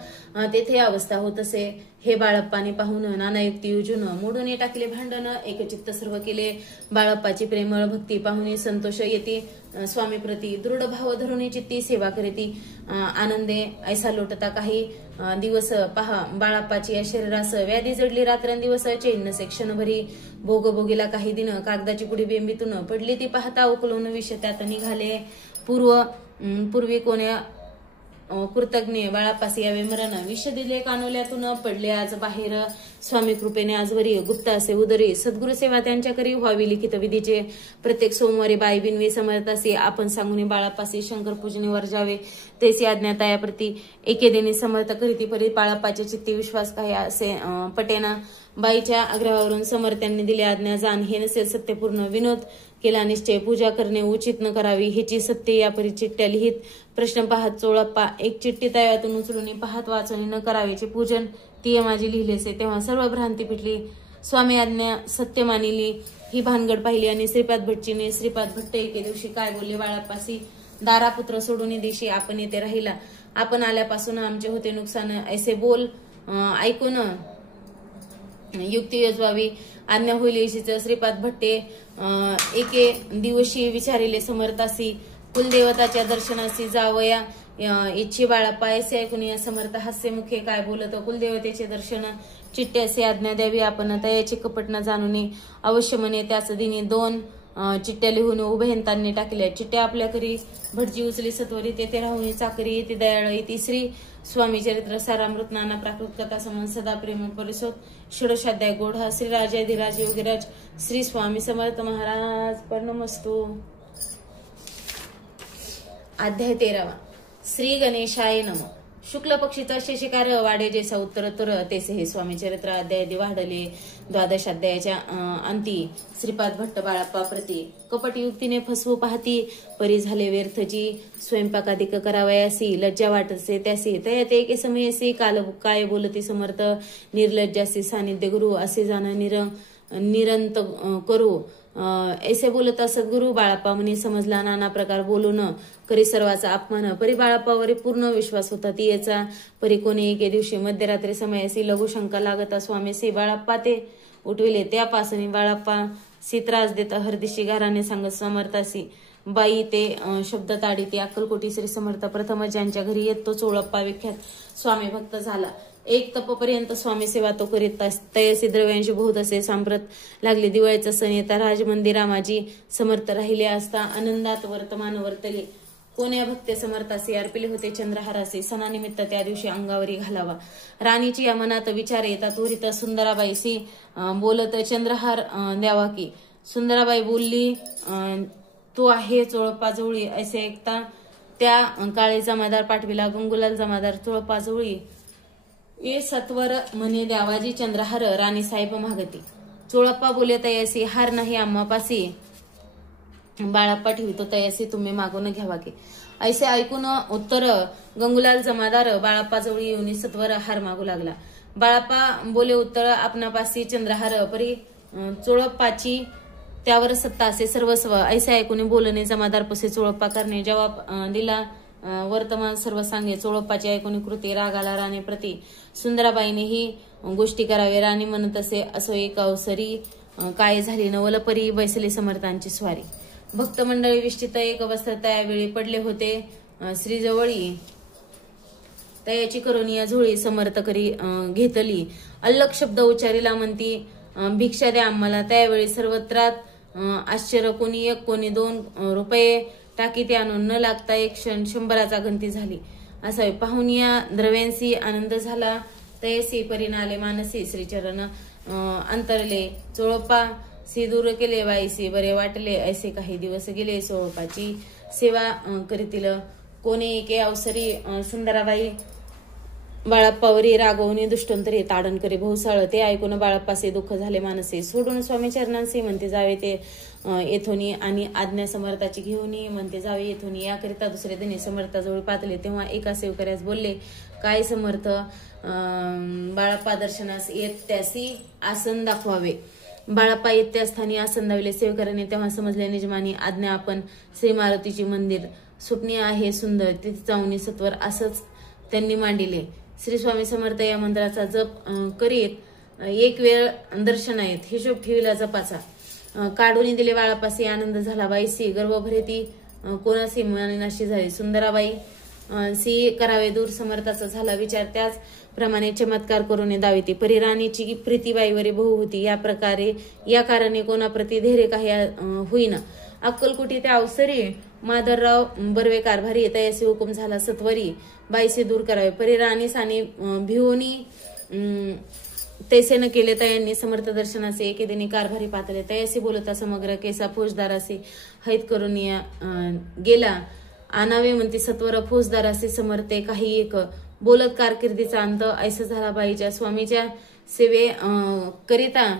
तेथे अवस्था होत असे. हे बाळप्पाने पाहून नाना युक्ती युजून. मोडून टाकले भांडण. एकचित्त सर्व केले. बाळप्पाची प्रेमळ भक्ती पाहून संतोष येते. स्वामी प्रती दृढ भाव धरून चित्ती सेवा करीती. आनंदे ऐसा लोटता काही दिवस पहा. बाळप्पाची या शरीरास व्याधी जडली रात्रंदिवस. चैन नसे क्षणभरी. भोगभोगीला काही दिन. कागदाची पुडी बेंबीतून पडली ती पाहता. उकलून विष त्यात निघाले. पूर्वी कोण्या कृतज्ञ बाळापासी यावे मरण. विष दिले कानोल्यातून पडले आज बाहेर. स्वामी कृपेने आजवरी गुप्त असे उदरी. सद्गुरु सेवा त्यांच्याकरी व्हावी लिखित विधीचे. प्रत्येक सोमवारी बाई बिनवी समर्थासी. आपण सांगून बाळापासी शंकर पूजनेवर जावे. तेसी आज्ञा तयाप्रती. एके दिनी समर्थ करीती परी. बाळापाच्या चित्ती विश्वास काय असे पटेना. बाईच्या आग्रहावरून समर्थांनी दिली आज्ञा. जाण हे नसेल सत्यपूर्ण. विनोद केला निश्चय. पूजा करणे उचित न करावी. हिची सत्य या परी चिठ्ठ्या लिहित. प्रश्न पाहत चोळप्पा. एक चिठ्ठी तव्यातून उचलून पाहत वाचून न करावेचे पूजन. ती माझी लिहिलेसे. तेव्हा सर्व भ्रांती पिटली. स्वामी आज्ञा सत्य मानिली. ही भानगड पाहिली आणि श्रीपाद भटजीने. श्रीपाद भट्ट एके दिवशी काय बोलले बाळापासी. दारापुत्र सोडून दिवशी आपण येथे राहिला. आपण आल्यापासून आमचे होते नुकसान. ऐसे बोल ऐकून युक्ती योजवावी. आज्ञा होईल येशीच. श्रीपाद भट्टे एके दिवशी विचारिले समर्थासी. कुलदेवताच्या दर्शनासी जावया इच्छी बाळाप्पा. ऐसे ऐकून या समर्थ हास्य मुखे काय बोलत. कुलदेवतेचे दर्शन चिठ्ठी असे आज्ञा द्यावी. आपण तयाची कपट न जाणून अवश्य म्हणे. त्याच दिनी 2 चिठ्ठ्या लिहून उभयंतांनी टाकल्या. चिठ्ठ्या आपल्या करी. भटजी उचली सत्वरी. तेथे राहून चाकरी येते दयाळी. तिसरी स्वामी चरित्र सारामृत. नाना प्राकृत कथा समन सदा प्रेम परिसोत. षोडशाध्याय गोढा. श्री राजाधिराज योगीराज श्री स्वामी समर्थ महाराज परनमस्तु. अध्याय 13. श्री गणेशाय नम. शुक्ल पक्षीचा शेषकार वाढे जैसा उत्तरोत्तर तेसे हे स्वामी चरित्र. अध्याय वाढले. 12 अध्यायाच्या अंती. श्रीपाद भट्ट बाळाप्पा प्रती. कपट युक्तीने फसवू पाहती. परी झाले व्यर्थची. स्वयंपाकाधिक करावयासी. लज्जा वाटसे त्यासी. तयात एके समयसी. काल काय बोलती समर्थ. निर्लज्जासी सानिध्य गुरु. असे जाण निरंत करू. ऐसे बोलता सद्गुरु. बाळाप्पा म्हणे समजला नाना प्रकार बोलून. करी सर्वाचा अपमान. परी बाळाप्पावर पूर्ण विश्वास होता. ती याचा परी कोणी एके दिवशी मध्यरात्री समयासी लघु शंका लागता स्वामीसी. बाळाप्पा ते उठविले. त्यापासून बाळाप्पा सी त्रास देता हरदिशी गाराने सांगत समर्थासी. बाई ते शब्द ताडी. ती अक्कलकोटी श्री समर्थ प्रथम ज्यांच्या घरी येत तो चोळप्पा विख्यात स्वामी भक्त झाला. एक तपपर्यंत स्वामी सेवा तो करीत. तयसी द्रव्यांशी बहुत असे सांप्रत लागले. दिवाळीचा सण येता राजमंदिरा माझी समर्थ राहिले असता. आनंदात वर्तमान वर्तले. कोण्या भक्ते समर्थासी अर्पिले होते चंद्रहारासी. सणानिमित्त त्या दिवशी अंगावरी घालावा. राणीची या मनात विचार येतात. त्वरित सुंदराबाईसी बोलत चंद्रहार द्यावा की. सुंदराबाई बोलली तो आहे चोळप्पा जवळी. ऐसे ऐकता त्या काळे जमादार पाठविला. गंगूलाल जमादार चोळप्पा जवळी. ये सत्वर म्हणे द्यावाजी चंद्रहार. राणी साहेब मागती. चोळप्पा बोले तयासी. हार नाही आम्हापासी. बाळाप्पा ठेवतो तयासी. तुम्ही मागून घ्यावा की. ऐसे ऐकून उत्तर गंगूलाल जमादार बाळाप्पा जवळ येऊन सत्वर हार मागू लागला. बाळाप्पा बोले उत्तर आपणापासी चंद्रहार. परी चोळप्पाची त्यावर सत्ता असे सर्वस्व. ऐसे ऐकून बोलणे जमादार पसे चोळप्पा करणे. जवाब दिला वर्तमान सर्व सांगे. चोळप्पाची ऐकून कृती. रागाला राणे प्रती. सुंदराबाईने ही गोष्टी करावे. राणी म्हणत असे असो एक अवसरी. काय झाली नवल परी. बैसली समर्थांची स्वारी. भक्त मंडळी विष्टित एक वस्त्र त्यावेळी पडले होते. श्रीजवळी तयाची करुणी झोळी समर्थ करी घेतली. अल्लक शब्द उच्चारीला म्हणती भिक्षा द्या आम्हाला. त्यावेळी सर्वत्रात आश्चर्य. कोणी 1 कोणी 2 रुपये टाकी ते आणून न लागता एक क्षण 100चा गंती झाली. असावे पाहून या द्रव्यांशी आनंद झाला. तयसी परिणाले मानसी. श्रीचरण अंतरले चोळपा सी दूर केले बाईसी बरे वाटले ऐसे काही दिवस गेले चोळपाची सेवा करीतील कोणी एके अवसरी सुंदराबाई बाळप्पावरी रागवणे दुष्टंतरी ताडण करे बहुसाळ ते ऐकून बाळप्पासे दुःख झाले मानसे सोडून स्वामी चरणांचे म्हणते जावे ते येथोनी आणि आज्ञा समर्थाची घेऊन म्हणते जावे येथोनी याकरिता दुसरे दिनी समर्थाजवळ पातले तेव्हा एका सेवकऱ्यास बोलले काय समर्थ बाळप्पा दर्शनास येत त्यासी आसन दाखवावे बाळप्पा येत त्या स्थानी आसन दावले सेवकरांनी तेव्हा समजले निजमानी आज्ञा आपण श्री मारुतीची मंदिर स्वप्नी आहे सुंदर तिथे जाऊन सत्वर असंच त्यांनी मांडिले श्री स्वामी समर्थ या मंत्राचा जप करीत एक वेळ दर्शन आहेत हिशोब ठेविला जपाचा काढून दिले बाळापासी आनंद झाला बाईसी गर्भभरे ती कोणासी मनाशी झाली सुंदराबाई सी करावे दूर समर्थाचा झाला विचार त्याच प्रमाणे चमत्कार करून दाविती परिराणीची प्रीतीबाईवरी बहु होती या कारणे कोणाप्रती धैर्य काही होईना अक्कलकोटी त्या अवसरी माधवराव बर्वे कारभारी तयासी हुकुम झाला सत्वरी बाईसे दूर करावे परिराणीस आणि भिवोनी तैसे न केले तयांनी समर्थ दर्शनाचे एके दिनी कारभारी पातले तयासी बोलता समग्र केसा फौजदारासी हैत करून गेला आनावे म्हणते सत्वर फौजदारासी समर्थे काही एक बोलत कारकिर्दीचा अंत ऐसा झाला बाईच्या स्वामीच्या सेवे करिता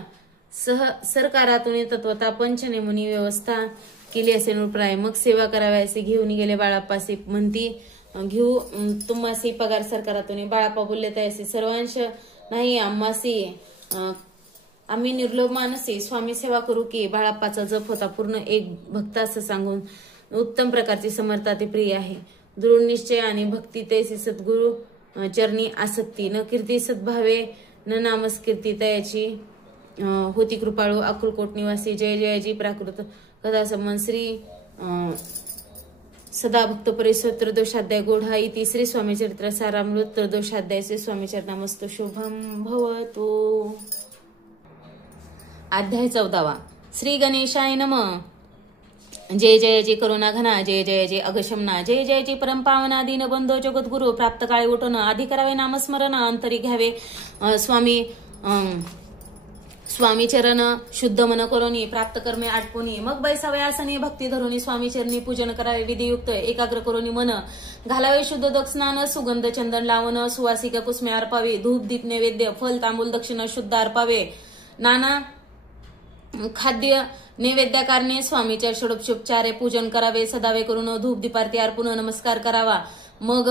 सरकारातून तत्वता पंचनेमुनी व्यवस्था केली असे प्राय मग सेवा करावी असे घेऊन गेले बाळाप्पासी म्हणती घेऊ तुम्हासी पगार सरकारातून बाळाप्पा बोलले तयासी सर्वांश नाही आम्हासी आम्ही निर्लोभ मानसी स्वामी सेवा करू की बाळाप्पाचा जप होता पूर्ण एक भक्त असं सांगून उत्तम प्रकारची समर्था ते प्रिय आहे दृढ निश्चय आणि भक्ती तैसी सद्गुरु चरणी आसक्ती न कीर्ती सद्भावे न नामस्कीर्ती तयाची होती कृपाळू अक्कलकोट निवासी जय जयजी प्राकृत कथा संबंध श्री सदा भक्त परिसर त्रयोदशाध्याय गोढा इति श्री स्वामी चरित्र सारामृत त्रयोदशाध्याय श्री स्वामी चरणामस्तु शुभम भवतु अध्याय 14 श्री गणेशाय नमः जय जय जय करुणा घना जय जय जय अघशमना जय जय जय परमपावना दीन बंधो जगद्गुरु प्राप्त काळे उठून आधी करावे नामस्मरण अंतरी घ्यावे स्वामी चरण शुद्ध मन करोनी प्राप्त कर्मे आटपोनी मग बैसावे आसनी भक्ती धरोनी स्वामी चरणी पूजन करावे विधियुक्त एकाग्र करोनी मन घालावे शुद्ध दक स्नान सुगंध चंदन लावण सुवासिका कुसमे अर्पावे धूप दीप नैवेद्य फल तांबूल दक्षिणा शुद्ध अर्पावे नाना खाद्य नैवेद्याकारणे स्वामीच्या षडोपचारे पूजन करावे सदावे करून धूप दीपारती अर्पून नमस्कार करावा मग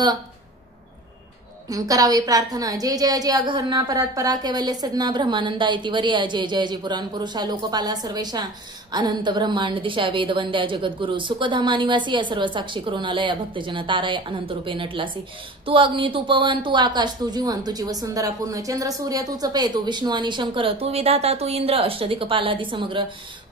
करावे प्रार्थना जय जय जय अघहरणा परात्परा कैवल्य सदना ब्रह्मानंदा इति वर्या जय जय जय पुराण पुरुषा लोकपाला सर्वेशा अनंत ब्रह्मांड दिशा वेदवंद्या जगद्गुरु सुखधामा निवासी या सर्व साक्षी करुणालया भक्तजन ताराय अनंत रूपे नटलासी तू अग्नी तू पवन तू आकाश तू जीवन तुझी वसुंधरा पूर्ण चंद्र सूर्य तू चपे तू विष्णू आणि शंकर तू विधाता तू इंद्र अष्टदिक्पालादी समग्र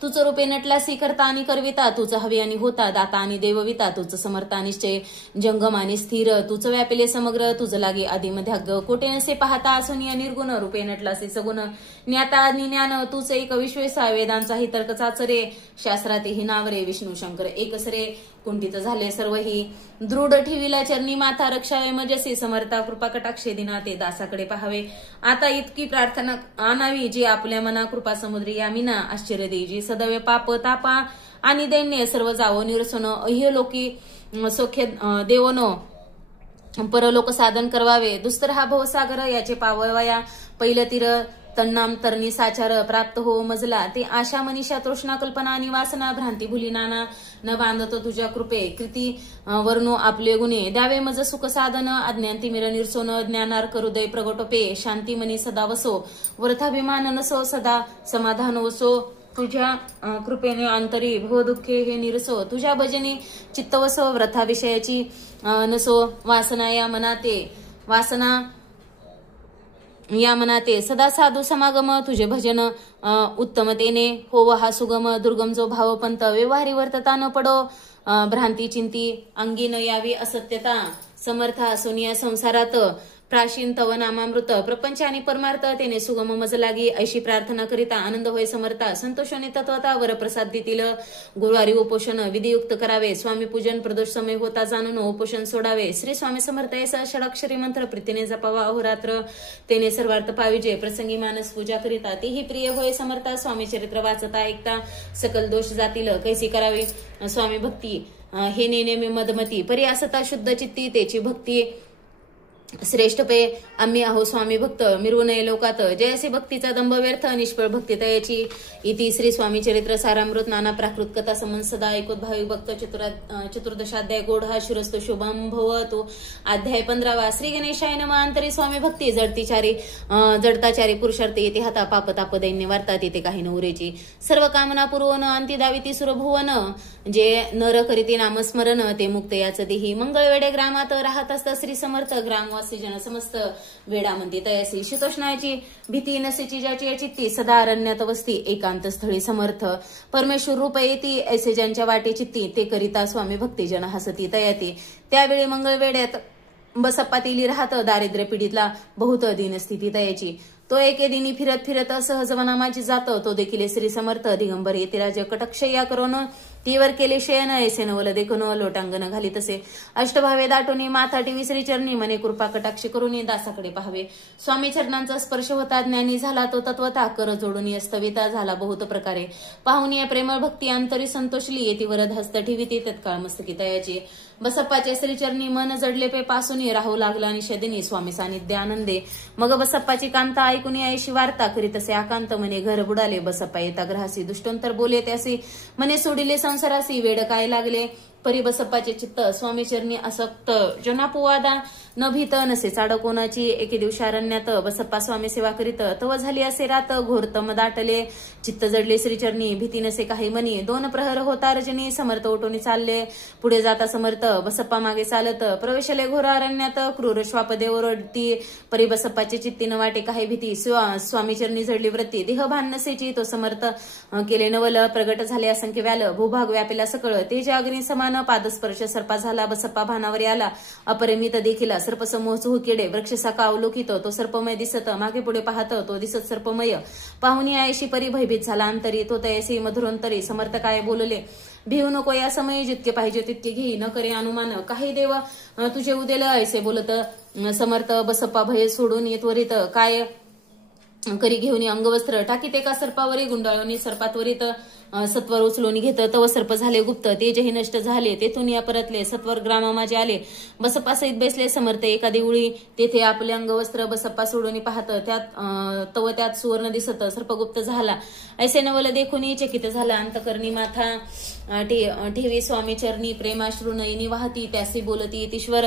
तुझ रूपे नटलासी करता आणि करविता तुझ हवी आणि होता दाता आणि देवविता तुझ समर्था निश्चय जंगम आणि स्थिर तुझ व्यापिले समग्र तुझ लागे आधी मध्याग्ग कोटे असे पाहता असून या निर्गुण रूपे नटलासी सगुण ज्ञाता आणि ज्ञान तुझ एक विश्वेसा वेदांचाही तर्क चाचरे शास्त्रातेही नावरे विष्णू शंकर एकसरे कुंठित झाले सर्वही दृढ ठेविला चरणी माथा रक्षावे मजसी समर्था कृपा कटाक्षे दिना ते दासाकडे पाहावे आता इतकी प्रार्थना आणावी जी आपल्या मना कृपा समुद्री यामिना आश्चर्य दे जी सदैव पाप तापा आणि दैन्य सर्व जावो निरसन अह्य लोकी सौख्य देवनो परलोक साधन करवावे दुस्तर हा भवसागर याचे पावया पहिलं तीर तन्नाम तरणी साचार प्राप्त हो मजला ते आशा मनीषा तृष्णा कल्पना आणि वासना भ्रांती भुली नाना न बांधतो तुझ्या कृपे कृती वर्णो आपले गुणे द्यावे मज सुख साधन अज्ञांती मिर निर्सोन ज्ञानार करुदय प्रगटोपे शांती मनी सदा वसो वृथाभिमान नसो सदा समाधान वसो तुझ्या कृपेने अंतरी भव दुःखे हे निरसो तुझ्या भजनी चित्तवसो व्रथा विषयाची नसो वासना या मनाते सदा साधू समागम तुझे भजन उत्तमतेने होव हा सुगम दुर्गम जो भावपंत व्यवहारी वर्तता न पडो भ्रांती चिंती अंगी न यावी असत्यता समर्था सोनिया संसारात प्राचीन तव नामामृत प्रपंच आणि परमार्थ तेने सुगम मज लागी ऐशी प्रार्थना करिता आनंद होय समर्था संतोषाने तत्वता वरप्रसाद देतील गुरुवारी उपोषण विधियुक्त करावे स्वामी पूजन प्रदोष समय होता जाणून उपोषण सोडावे श्री स्वामी समर्थ ऐसा षडाक्षरी मंत्र प्रीतीने जपावा अहोरात्र तेने सर्वार्थ पाविजे प्रसंगी मानस पूजा करिता तीही प्रिय होय समर्था स्वामी चरित्र वाचता ऐकता सकल दोष जातील कैसी करावे स्वामी भक्ती हे नेहमी मदमती परी असता शुद्ध चित्ती त्याची भक्ती श्रेष्ठ पे आम्ही आहो स्वामी भक्त मिरवू नये लोकात जयसी भक्तीचा दंभ व्यर्थ निष्फळ भक्ती तयाची इति श्री स्वामी चरित्र सारामृत नाना प्राकृत कथा समन सदा ऐकोत भाविक भक्त चतुर्दशाध्याय गोढा शिरस्तो शुभम भवतो अध्याय 15 श्री गणेशाय नमः अंतरी स्वामी भक्ती जडताचारी पुरुषार्थी येते हाता पाप ताप दैन्य वार्तात येते काही नवरेची सर्व कामना पूर्वन अंती दाविती सुरभुवन जे नर करीती नामस्मरण ते मुक्त याच देही मंगळवेडे ग्रामात राहत असता श्री समर्थ ग्रामवासी जन समस्त वेडा म्हणते तयासी शीतोष्णाची भीती नसेची ज्याची याची ती सदा अरण्यात वस्ती एकांत स्थळी समर्थ परमेश्वर रूप येती ऐसे ज्यांच्या वाटे चित्ती ते करिता स्वामी भक्ती जन हसती तयाती त्यावेळी मंगळवेड्यात बसप्पातीली राहत दारिद्र्य पीडितला बहुत दीनस्थिती तयाची तो एके दिनी फिरत फिरत सहज वनामाची जात तो देखील श्री समर्थ दिगंबर येते राज कटक्षया करून तीवर केले शयन ऐसे नवल देखून लोटांगण घाली तसे अष्टभावे दाटोनी माथा टिवी श्री चरणी मने कृपा कटाक्षी करून दासाकडे पाहावे स्वामी चरणांचा स्पर्श होता ज्ञानी झाला तो तत्वता कर जोडून अस्तविता झाला बहुत प्रकारे पाहुनी प्रेमळ भक्ती अंतरी संतोषली येती वरद हस्त ठेविती तत्काळ मस्तकी तयाची बसप्पाच्या श्रीचरणी मन जडले पे पासून राहू लागला आणि शदिनी स्वामी सानिध्य आनंदे मग बसप्पाची कांता ऐकून ऐशी वार्ता करीत असे आकांत मने घर बुडाले बसप्पा येता ग्रहासी दुष्टोंतर बोले त्यासी मने सोडिले संसारासी वेड काय लागले परी बसप्पाचे चित्त स्वामी चरणी असक्त जनापुवादा न भीत नसे चाड कोणाची एके दिवशी अरण्यात बसप्पा स्वामी सेवा करीत तव झाली असे रात घोरतम दाटले चित्त जडले श्रीचरणी भीती नसे काही मनी 2 प्रहर होता रजनी समर्थ ओटोनी चालले पुढे जाता समर्थ बसप्पा मागे चालत प्रवेशले घोर अरण्यात क्रूर श्वापदे ओरडती परी बसप्पाचे चित्ती न वाटे काही भीती स्वामी चरणी जडली वृत्ती देह भान नसेची तो समर्थ केले नवल प्रगट झाले असंख्य व्याल भूभाग व्यापेला सकळ तेज अग्नी समान पादस्पर्श सर्पा झाला बसप्पा भानावर आला अपरिमित देखील सर्पसमूह चुहकिडे वृक्ष साका अवलोकित तो सर्पमय दिसत मागे पुढे पाहत तो दिसत सर्पमय पाहुणी आयशी परी भयभीत झाला अंतरी तो तयसी मधुरोंतरी समर्थ काय बोलले भिवू नको या समयी जितके पाहिजे तितके घेई न करे अनुमान काही देव तुझे उदेल ऐसे बोलत समर्थ बसप्पा भय सोडून त्वरित काय करी घेऊन अंगवस्त्र टाकीत एका सर्पावरी गुंडाळून सर्पात्वरित सत्वर उचलून घेत तव सर्प झाले गुप्त तेजही नष्ट झाले तेथून या परतले सत्वर ग्रामा माझे आले बसप्पा सहित बेसले समर्थ एका देवळी तेथे आपले अंगवस्त्र बसप्पा सोडून पाहत त्यात सुवर्ण दिसत सर्पगुप्त झाला ऐसे नवल देखून चकित झाला अंतकरणी माथा ठेवी स्वामी चरणी प्रेमाश्रू नयनी वाहती त्यासी बोलती यतीश्वर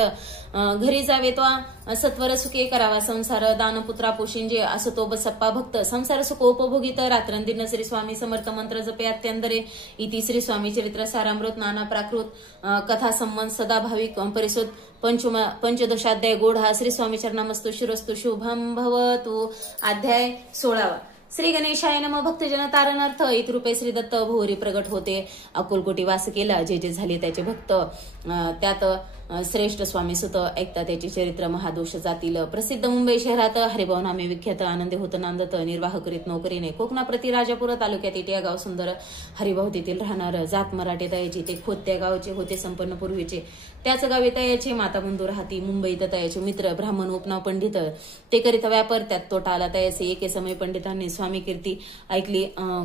घरी जावे तो सत्वर सुखे करावा संसार दानपुत्रा पोशिंजे असो तो बसप्पा भक्त संसार सुख उपभोगित रात्रंदिन श्री स्वामी समर्थ मंत्र जपे अत्यंतरे इति श्री स्वामी चरित्र सारामृत नाना प्राकृत कथा संबंध सदा भाविक परिशोध पंचदशाध्याय गोढा श्री स्वामी चरणामस्तु शिरस्तु शुभम भवतु अध्याय 16 श्री गणेशाय नमः भक्तजन तारणार्थ इतरूपे श्री दत्त भोरी प्रगट होते अकुलकोटी वास केला जे जे झाले त्याचे भक्त त्यात श्रेष्ठ स्वामी सुत ऐकता त्याचे चरित्र महादोष जातील प्रसिद्ध मुंबई शहरात हरिभाऊ नामे विख्यात आनंदी होत नांदत निर्वाह करीत नोकरीने कोकणाप्रती राजापूर तालुक्यात इटिया गाव सुंदर हरिभाऊ तेथील राहणार जात मराठे तयाची ते खोत त्या गावचे होते संपन्न पूर्वीचे त्याच गावी तयाची माता बंधू राहती मुंबईत तयाचे मित्र ब्राह्मण उपनाव पंडित ते करीत व्यापार त्यात तोटा आला तयाचे एके समय पंडितांनी स्वामी कीर्ती ऐकली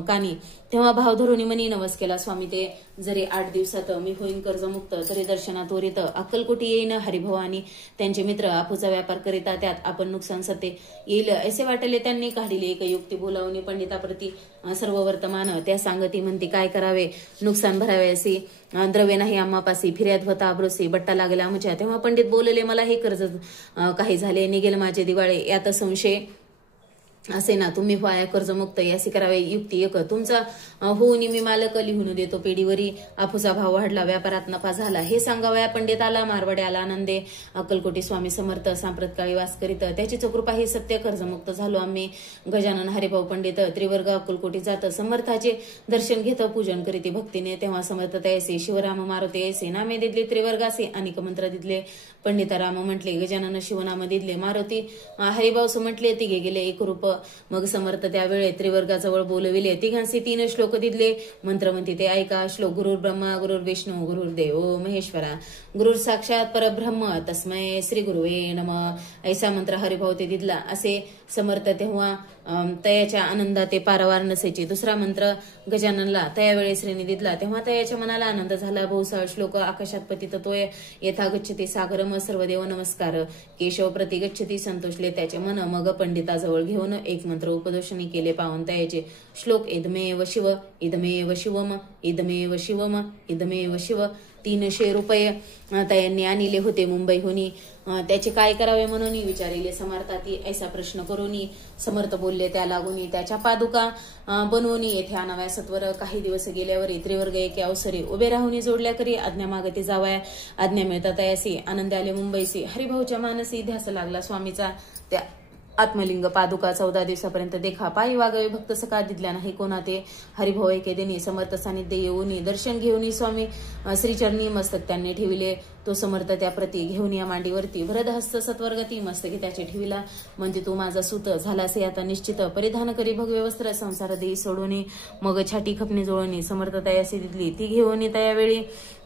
कानी तेव्हा भाव धरुणी मनी नवस केला स्वामी ते जरी 8 दिवसात मी होईन कर्जमुक्त तरी दर्शनात त्वरित अक्कलकोटी येईन हरिभाऊ आणि त्यांचे मित्र आपूचा व्यापार करिता त्यात आपण नुकसान सत्ते येईल असे वाटले त्यांनी काढली एक युक्ती बोलावणी पंडिताप्रती सर्व वर्तमान त्या सांगती म्हणती काय करावे नुकसान भरावे असे द्रव्य नाही आम्हापासी फिर्याद होता आब्रोसी बट्टा लागला आमच्या तेव्हा पंडित बोलले मला हे कर्ज काही झाले निघेल माझे दिवाळे यात संशय असे ना तुम्ही व्हाया कर्जमुक्त यासी करावे युक्ती एक तुमचा होऊन मी मालक लिहून देतो पेढीवरी, आपूचा भाव वाढला, व्यापारात नफा झाला, हे सांगावया पंडिताला, मारवाड्याला आनंदे. अक्कलकोटी स्वामी समर्थ सांप्रतकाळी वास करीत, त्याचीच कृपा ही सत्य, कर्जमुक्त झालो आम्ही. गजानन हरिभाऊ पंडित त्रिवर्ग अक्कलकोटी जात, समर्थाचे दर्शन घेत, पूजन करीत भक्तीने. तेव्हा समर्थ तैसे शिवराम मारुती ऐसे, नामे दिदले त्रिवर्गासे, अनेक मंत्र दिदले. पंडिता राम म्हटले, गजानन शिवनाम दिदले, मारुती हरिभाऊस म्हटले, तिघे गेले एक रूप. मग समर्थ त्यावेळे त्रिवर्गाजवळ बोलविले, तिघांचे 3 श्लोक दिदले. मंत्र म्हणते ते ऐका. श्लोक: गुरुर ब्रह्मा गुरुर विष्णू गुरुर्देव महेश्वरा, गुरुर साक्षात परब्रह्म तस्मै श्री गुरुवे नमः. ऐसा मंत्र हरिभाऊ ते दिदला. असे समर्थ तेव्हा तयाच्या आनंदात ते पारवार नसेची. दुसरा मंत्र गजाननला त्यावेळी श्रेणी दिदला, तेव्हा तयाच्या मनाला आनंद झाला. बहुसाळ श्लोक: आकाशात पतित तोय, यथा गच्छती सागरम, सर्वदेव नमस्कार, केशव प्रति गच्छती, संतोषले त्याचे मन. मग पंडिताजवळ घेऊन एक मंत्र उपदेशनी केले पावन तयाचे. श्लोक: इदमेव शिव इदमेव शिवम इदमेव शिवम इदमेव शिव. 300 रुपये तयांनी आणले होते मुंबईहून. त्याचे काय करावे म्हणून विचारिले समर्थाती. ऐसा प्रश्न करून समर्थ बोलले, त्या लागून त्याच्या पादुका बनवून येथे आणाव्या सत्वर. काही दिवस गेल्यावर त्रिवर्ग एके अवसरी उभे राहून जोडल्या करी, आज्ञा मागती जावया. आज्ञा मिळतात तयासी आनंद आले मुंबईसी. हरिभाऊच्या मानसी ध्यास लागला स्वामीचा. त्या आत्मलिंग पादुका 14 दिवसापर्यंत देखा, पायी वागावे भक्त सकाळ दिदल्या नाही कोणा ते. हरिभाऊ एके दिनी समर्थ सानिध्य येऊन दर्शन घेऊन स्वामी श्रीचरणी मस्तक त्यांनी ठेविले. तो समर्थ त्या प्रती घेऊन या मांडीवरती भरदहस्त सत्वरगती मस्तकी त्याचे ठेविला. म्हणते, तू माझा सूत झालासे आता निश्चित, परिधान करी भगवे वस्त्र संसार देई सोडून. मग छाटी खपणी जोडणी समर्थ तयासी दिदली, ती घेऊन त्यावेळी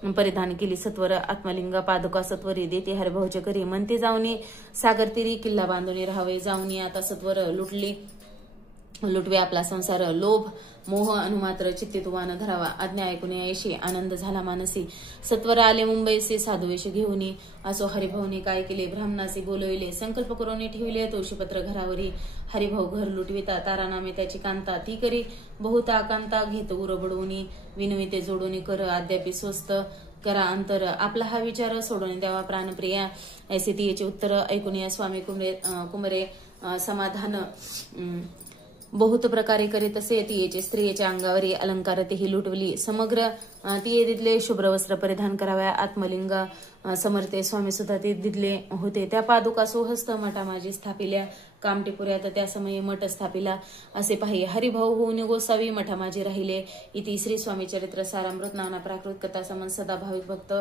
परिधान केली सत्वर. आत्मलिंग पादुका सत्वरी देते हरिभाऊचे करी, म्हणते जाऊन सागर तीरी किल्ला बांधून राहावे. जाऊन आता सत्वर लुटवे आपला संसार, लोभ मोह अनुमात्र चित्ती तुवान धरावा. आज्ञा ऐकून ऐशी आनंद झाला मानसी. सत्वर आले मुंबईचे साधुवेश घेऊन. असो हरिभाऊने काय केले, ब्राह्मणासी बोलविले, संकल्प करून ठेविले तुळशीपत्र घरावरी. हरिभाऊ घर लुटविता, तारानामे त्याची कांता, ती करी बहुता कांता, घेत उर बडवून. विनविते जोडून कर अद्यापि स्वस्त करा अंतर, आपला हा विचार सोडून द्यावा प्राणप्रिया. ऐसे ती याचे उत्तर ऐकून या स्वामी कुमरे समाधान बहुत प्रकारे करीत असे. तियेचे स्त्रियेच्या अंगावरी अलंकार तेही लुटवली. समग्र तिये दिदले शुभ्र वस्त्र परिधान कराव्या. आत्मलिंग समर्थे स्वामी सुद्धा ते दिदले होते. त्या पादुका सुहस्त मठा माझी स्थापिल्या. कामटेपुऱ्यात त्या समयी मठ स्थापिला. असे पाहि हरिभाऊ होऊन गोसावी मठा माझी राहिले. इति श्री स्वामी चरित्र सारामृत नाना प्राकृत कथा समन सदा भाविक भक्त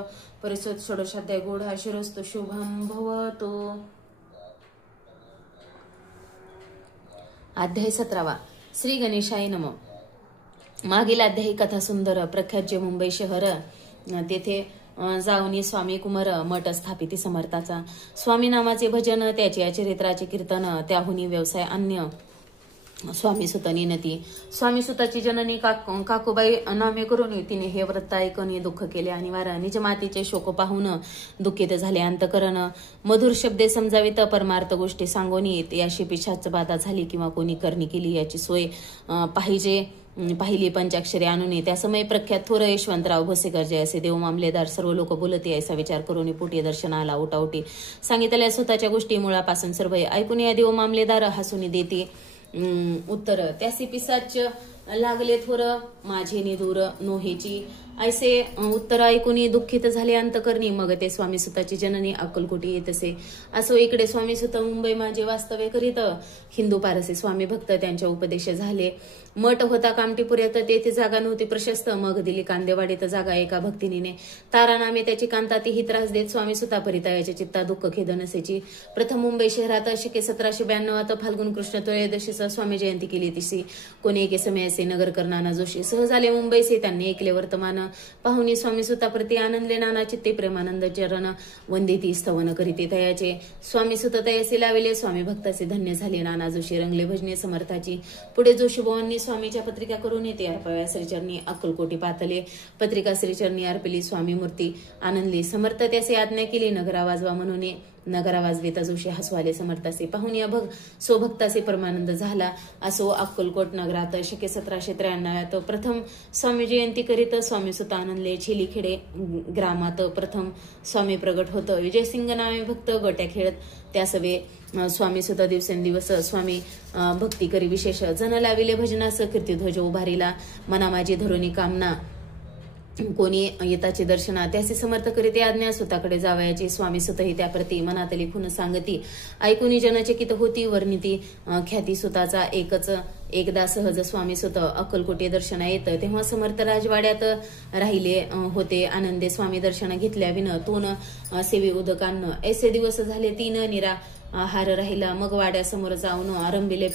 परिसोद षोडशाध्याय गूढ शिरोस्तु शुभम भवतो. अध्याय 17. श्री गणेशाय नमः. मागील अध्यायी कथा सुंदर. प्रख्यात जे मुंबई शहर, तेथे जाऊन स्वामी कुमार मठ स्थापिती समर्थाचा. स्वामी नामाचे भजन, त्याचे चरित्राचे कीर्तन, त्याहुनी व्यवसाय अन्य. स्वामी सुतनी नती. स्वामी सुताची जननी काकूबाई नामे करून तिने हे व्रत ऐकून दुःख केले अनिवार्य. निज मातीचे शोक पाहून दुःखित झाले अंतकरण. मधुर शब्दे समजावित, परमार्थ गोष्टी सांगून याशी पिशाच बाधा झाली किंवा कोणी करणी केली याची सोय पाहिली. पंचाक्षरी आणून त्या समय प्रख्यात थोर यशवंतराव भोसेकर जय असे देव मामलेदार सर्व लोक बोलते. ऐसा विचार करून पोटी दर्शनाला उठाउटी सांगितल्या स्वतःच्या गोष्टी मुळापासून सर्व ऐकून या देव मामलेदार हसून देते उत्तर. त्यासी पिसाच लागले थोर माझे निदूर नोहेची. ऐसे उत्तर ऐकून दुःखित झाले अंतकरणी. मग ते स्वामी सुताची जननी अक्कलकोटी येत असे. असो इकडे स्वामी सुत मुंबई माझे वास्तव्य करीत. हिंदू पारसी स्वामी भक्त त्यांच्या उपदेश झाले. मठ होता कामटीपुऱ्यात, तेथे जागा नव्हती प्रशस्त. मग दिली कांदेवाडीत जागा एका भक्तिनीने. तारा नामे त्याची कांता, तीही त्रास देत स्वामी सुता परितायाच्या चित्ता दुःख खेद नसेची. प्रथम मुंबई शहरात शके 1792 फाल्गुन कृष्ण त्रयोदशीचा स्वामी जयंती केली. तिसी कोणी एके समयाचे नगरकर नाना जोशी सहज आले मुंबईचे. त्यांनी ऐकले वर्तमान. पाहुणी स्वामी सुता प्रति आनंदले नाना चित्ते प्रेमानंद चरण वंदिती स्तवन करीते तयाचे. स्वामी सुत तयासी लाविले. स्वामी भक्ताचे धन्य झाले. नाना जोशी रंगले भजने समर्थाची. पुढे जोशी भावांनी स्वामीच्या पत्रिका करून येते अर्पाव्या श्रीचरणी अक्कलकोटी पातले. पत्रिका श्रीचरणी अर्पिली. स्वामी मूर्ती आनंदली. समर्थ त्याचे आज्ञा केली नगरा वाजवा म्हणून. नगरा वाजविता जोशी हसवाले समर्थासे. पाहुणी अभग स्वभक्तासे परमानंद झाला. असो अक्कलकोट नगरात शके 1793 प्रथम स्वामी जयंती करीत स्वामी सुत आनंदले छिलीखेडे ग्रामात प्रथम स्वामी प्रगट होत. विजयसिंग नामे भक्त गोट्या खेळत त्या सवे स्वामी सुत दिवसेंदिवस स्वामी भक्ती करी विशेष जन लाविले भजनास कीर्तिध्वज उभारीला मना माझी धरुणी कामना कोणी येताचे दर्शना त्याचे समर्थ करीते आज्ञा सुताकडे जावयाची स्वामी सुतही त्याप्रती मनातली खुन सांगती ऐकुनी जनचकित होती वर्णिती ख्याती सुताचा एकदा सहज स्वामी सुत अक्कलकोटी दर्शना येत तेव्हा समर्थ राजवाड्यात राहिले होते आनंदे स्वामी दर्शन घेतल्या विन तोन सेवी उदकान्न ऐसे दिवस झाले 3 निरा हार राहिला मग वाड्यासमोर जाऊन आरंभिले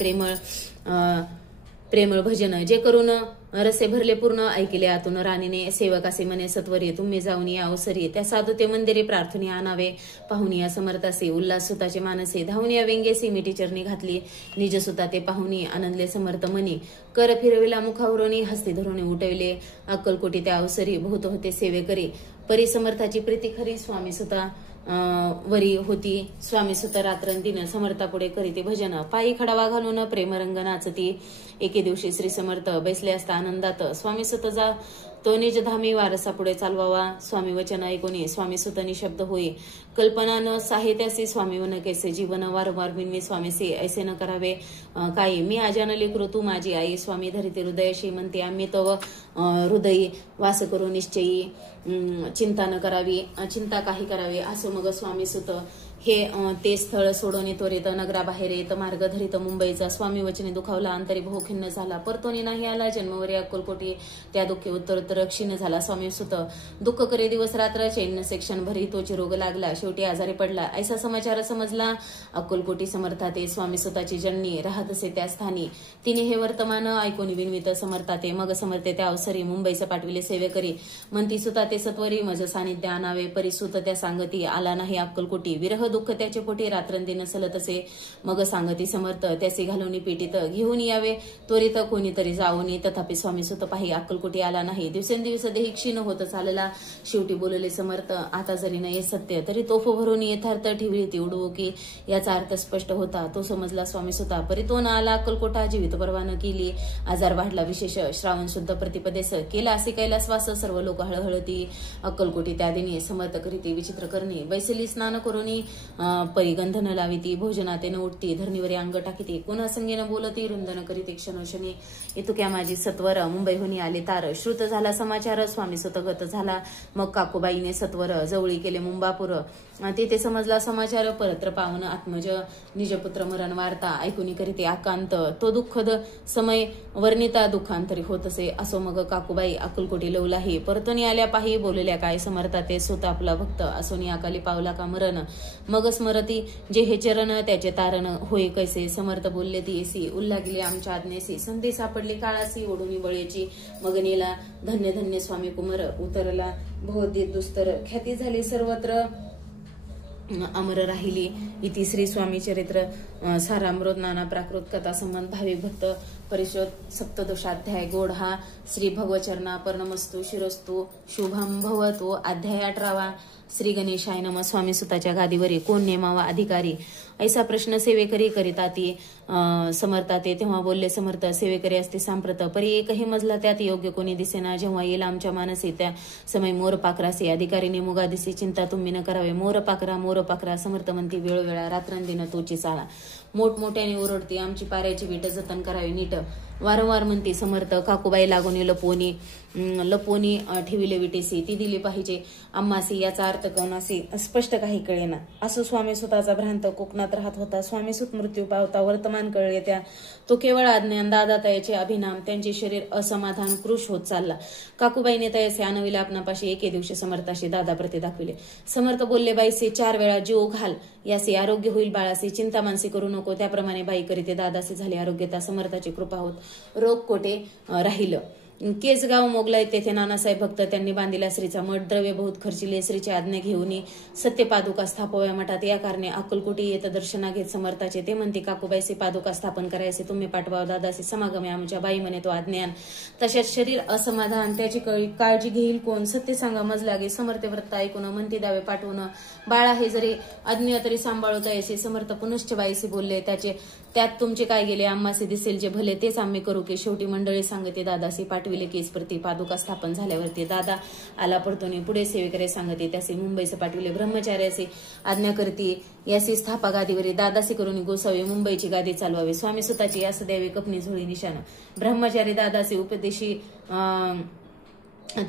प्रेमळ भजन जे करून रसे भरले पूर्ण ऐकले आतून राणीने सेवकासे म्हणे सत्वरी तुम्ही जाऊन या अवसरी त्या साधू ते मंदिरे प्रार्थने आणावे पाहुणी या समर्थासे उल्हास सुताचे मानसे धावून या व्यंगेसी मिठी चरणी घातली निज सुता ते पाहुणी आनंदले समर्थ मनी कर फिरविला मुखावरोनी हस्ती धरून उठवले अक्कलकोटी त्या अवसरी बहुत होते सेवे करी परी समर्थाची प्रीती खरी स्वामी सुता वरी होती स्वामी सुत रात्रंदिन समर्थापुढे करीते भजन पायी खडावा घालून प्रेमरंग नाचती एके दिवशी श्री समर्थ बैसले असता आनंदात स्वामी सुत जा तो निज धामी वारसा पुढे चालवावा स्वामी वचन ऐकोनी स्वामी सुत निशब्द होई कल्पना न साहित्यासी स्वामी वन कैसे जीवन वारंवार विनवी स्वामीसे ऐसे न करावे काही मी आजान लेकरू तू माझी आई स्वामी धरिते हृदयशी म्हणते आम्ही तव हृदयी वास करू निश्चयी चिंता न करावी चिंता काही करावी असं मग स्वामी सुत हे ते स्थळ सोडून त्वरित नगराबाहेर येत मार्ग धरित मुंबईचा स्वामी वचने दुखावला अंतरी बहुखिन्न झाला परतोनी नाही आला जन्मवरी अक्कलकोटी त्या दुःखी उत्तरोत्तर क्षीण झाला स्वामी सुत दुःख करे दिवस रात्र चैन सेक्शन भरी तोची रोग लागला शेवटी आजारी पडला ऐसा समाचार समजला अक्कलकोटी समर्थाते स्वामी सुताची जननी राहत असे त्या स्थानी तिने हे वर्तमान ऐकून विनवित समर्थाते मग समर्थे त्या अवसरी मुंबईस पाठविले सेवेकरी म्हणती सुताते सत्वरी मज सानिध्य आणावे परिसुत त्या सांगती आला नाही अक्कलकोटी विरह दुःख त्याचे पोटी रात्रंदिन सलत असे मग सांगती समर्थ त्याचे घालून पेटीत घेऊन यावे त्वरित कोणीतरी जाऊनी तथापि स्वामी सुत पाही अक्कलकोटी आला नाही दिवसेंदिवस देही क्षीण होत चालला शेवटी बोलले समर्थ आता जरी नाही सत्य तरी तोफ भरून यथार्थ ठेवली ती उडवू की याचा अर्थ स्पष्ट होता तो समजला स्वामी सुता परी तो न आला अक्कलकोटा जीवित परवा न केली आजार वाढला विशेष श्रावण शुद्ध प्रतिपदेस केला असे कैलासवास सर्व लोक हळहळती अक्कलकोटी त्या दिनी समर्थ करीती विचित्र करणे बैसली स्नान करूनी परिगंधन लाविती भोजनातेन उठती धरणीवरी अंग टाकीती पुन्हा संगीन बोलती रुंदन करीती क्षणोक्षणी इतुक्या माझी सत्वर मुंबईहून आले तार श्रुत झाला समाचार स्वामी सुतगत झाला मग काकूबाईने सत्वर जवळी केले मुंबापूर तिथे समजला समाचार परत्र पावन आत्मज निजपुत्र मरण वार्ता ऐकुनी करीते आकांत तो दुःखद समय वर्णिता दुःखांतरी होत असे असो मग काकूबाई अक्कलकोटी लवलाही परतोनी आल्या पाही बोलल्या काय समर्था ते सुत आपला भक्त असोनी अकाली पावला का मरण मग स्मरती जे हे चरण त्याचे तारण होय कैसे समर्थ बोलले ती येसी उल्लागिले आमच्या आज्ञेसी संधी सापडली काळासी ओढुनी बळेची मग नेला धन्य धन्य स्वामी कुमार उतरला बहुदी दुस्तर ख्याती झाली सर्वत्र अमर राहिली इति श्री स्वामी चरित्र सारामृत नाना प्राकृत कथा संबंध भाविक भक्त परिशोध सप्तदोषाध्याय गोड हा श्री भगवचरणा पर्णमस्तु शिरस्तु शुभम भवतो अध्याय 18 श्री गणेशाय नमः स्वामी सुताच्या गादीवरी कोण नेमावा अधिकारी ऐसा प्रश्न सेवेकरी करिता ती समर्थाते तेव्हा बोलले समर्थ सेवेकरी असते सांप्रत परी एकही मजला त्यात योग्य कोणी दिसेना जेव्हा येईल आमच्या मानसी त्या समय मोर पाखरासे अधिकारीने मुगा दिसे चिंता तुम्ही न करावे मोर पाखरा समर्थ म्हणती वेळोवेळा रात्रंदिन तोची चाळा मोठमोठ्याने ओरडती आमची पाऱ्याची विट जतन करावी नीट वारंवार म्हणती समर्थ काकूबाई लागून लपोनी ठेविले विटेसी ती दिली पाहिजे आम्हासी याचा अर्थ कोणासी स्पष्ट काही कळेना असो स्वामी सुताचा भ्रांत कोकणात राहत होता स्वामी सुत मृत्यू पावता वर्तमान कळले त्या तो केवळ अज्ञान दादा तयाचे अभिनाम त्यांचे शरीर असमाधान कृश होत चालला काकूबाईने तयाचे आणविले आपणापाशी एके दिवशी समर्थाशी दादा प्रति दाखविले समर्थ बोलले बाईसे 4 वेळा जीव घाल यासे आरोग्य होईल बाळासे चिंता मानसी करू नको त्याप्रमाणे बाई करीते दादासे झाले आरोग्यता समर्थाची कृपा होत रोग कोटे राहिलं केसगाव मोगलाई तेथे नानासाहेब भक्त त्यांनी बांधिला श्रीचा मठ. द्रव्य बहुत खर्चिले. श्रीची आज्ञा घेऊन सत्य पादुका स्थापव्या मठात. या कारणे अक्कलकोटी येत दर्शना घेत समर्थाचे. ते म्हणते काकूबाईचे पादुका स्थापन करायचे तुम्ही पाठवा. दादासी समागमे आमच्या. बाई म्हणे तो आज्ञान. तशाच शरीर असमाधान त्याची काळजी घेईल कोण. सत्य सांगा मज लागे. समर्थ व्रत ऐकून म्हणते द्यावे पाठवून. बाळा हे जरी अज्ञ तरी सांभाळता येसे. समर्थ पुनश्च बाईशी बोलले त्यात तुमचे काय गेले. आम्हासे दिसेल जे भले तेच आम्ही करू की. शेवटी मंडळी सांगते दादासी पाठविले केस प्रति. पादुका स्थापन झाल्यावरती दादा आला पडतोनी. पुढे सेवेकरे सांगते त्याचे मुंबईचे पाठविले. ब्रह्मचार्याचे आज्ञा करते यासी स्थापा गादीवरी. दादासी करून गोसावी मुंबईची गादी चालवावी. स्वामी सुताची यास द्यावी कपनी झोळी निशाण. ब्रह्मचारी दादासी उपदेशी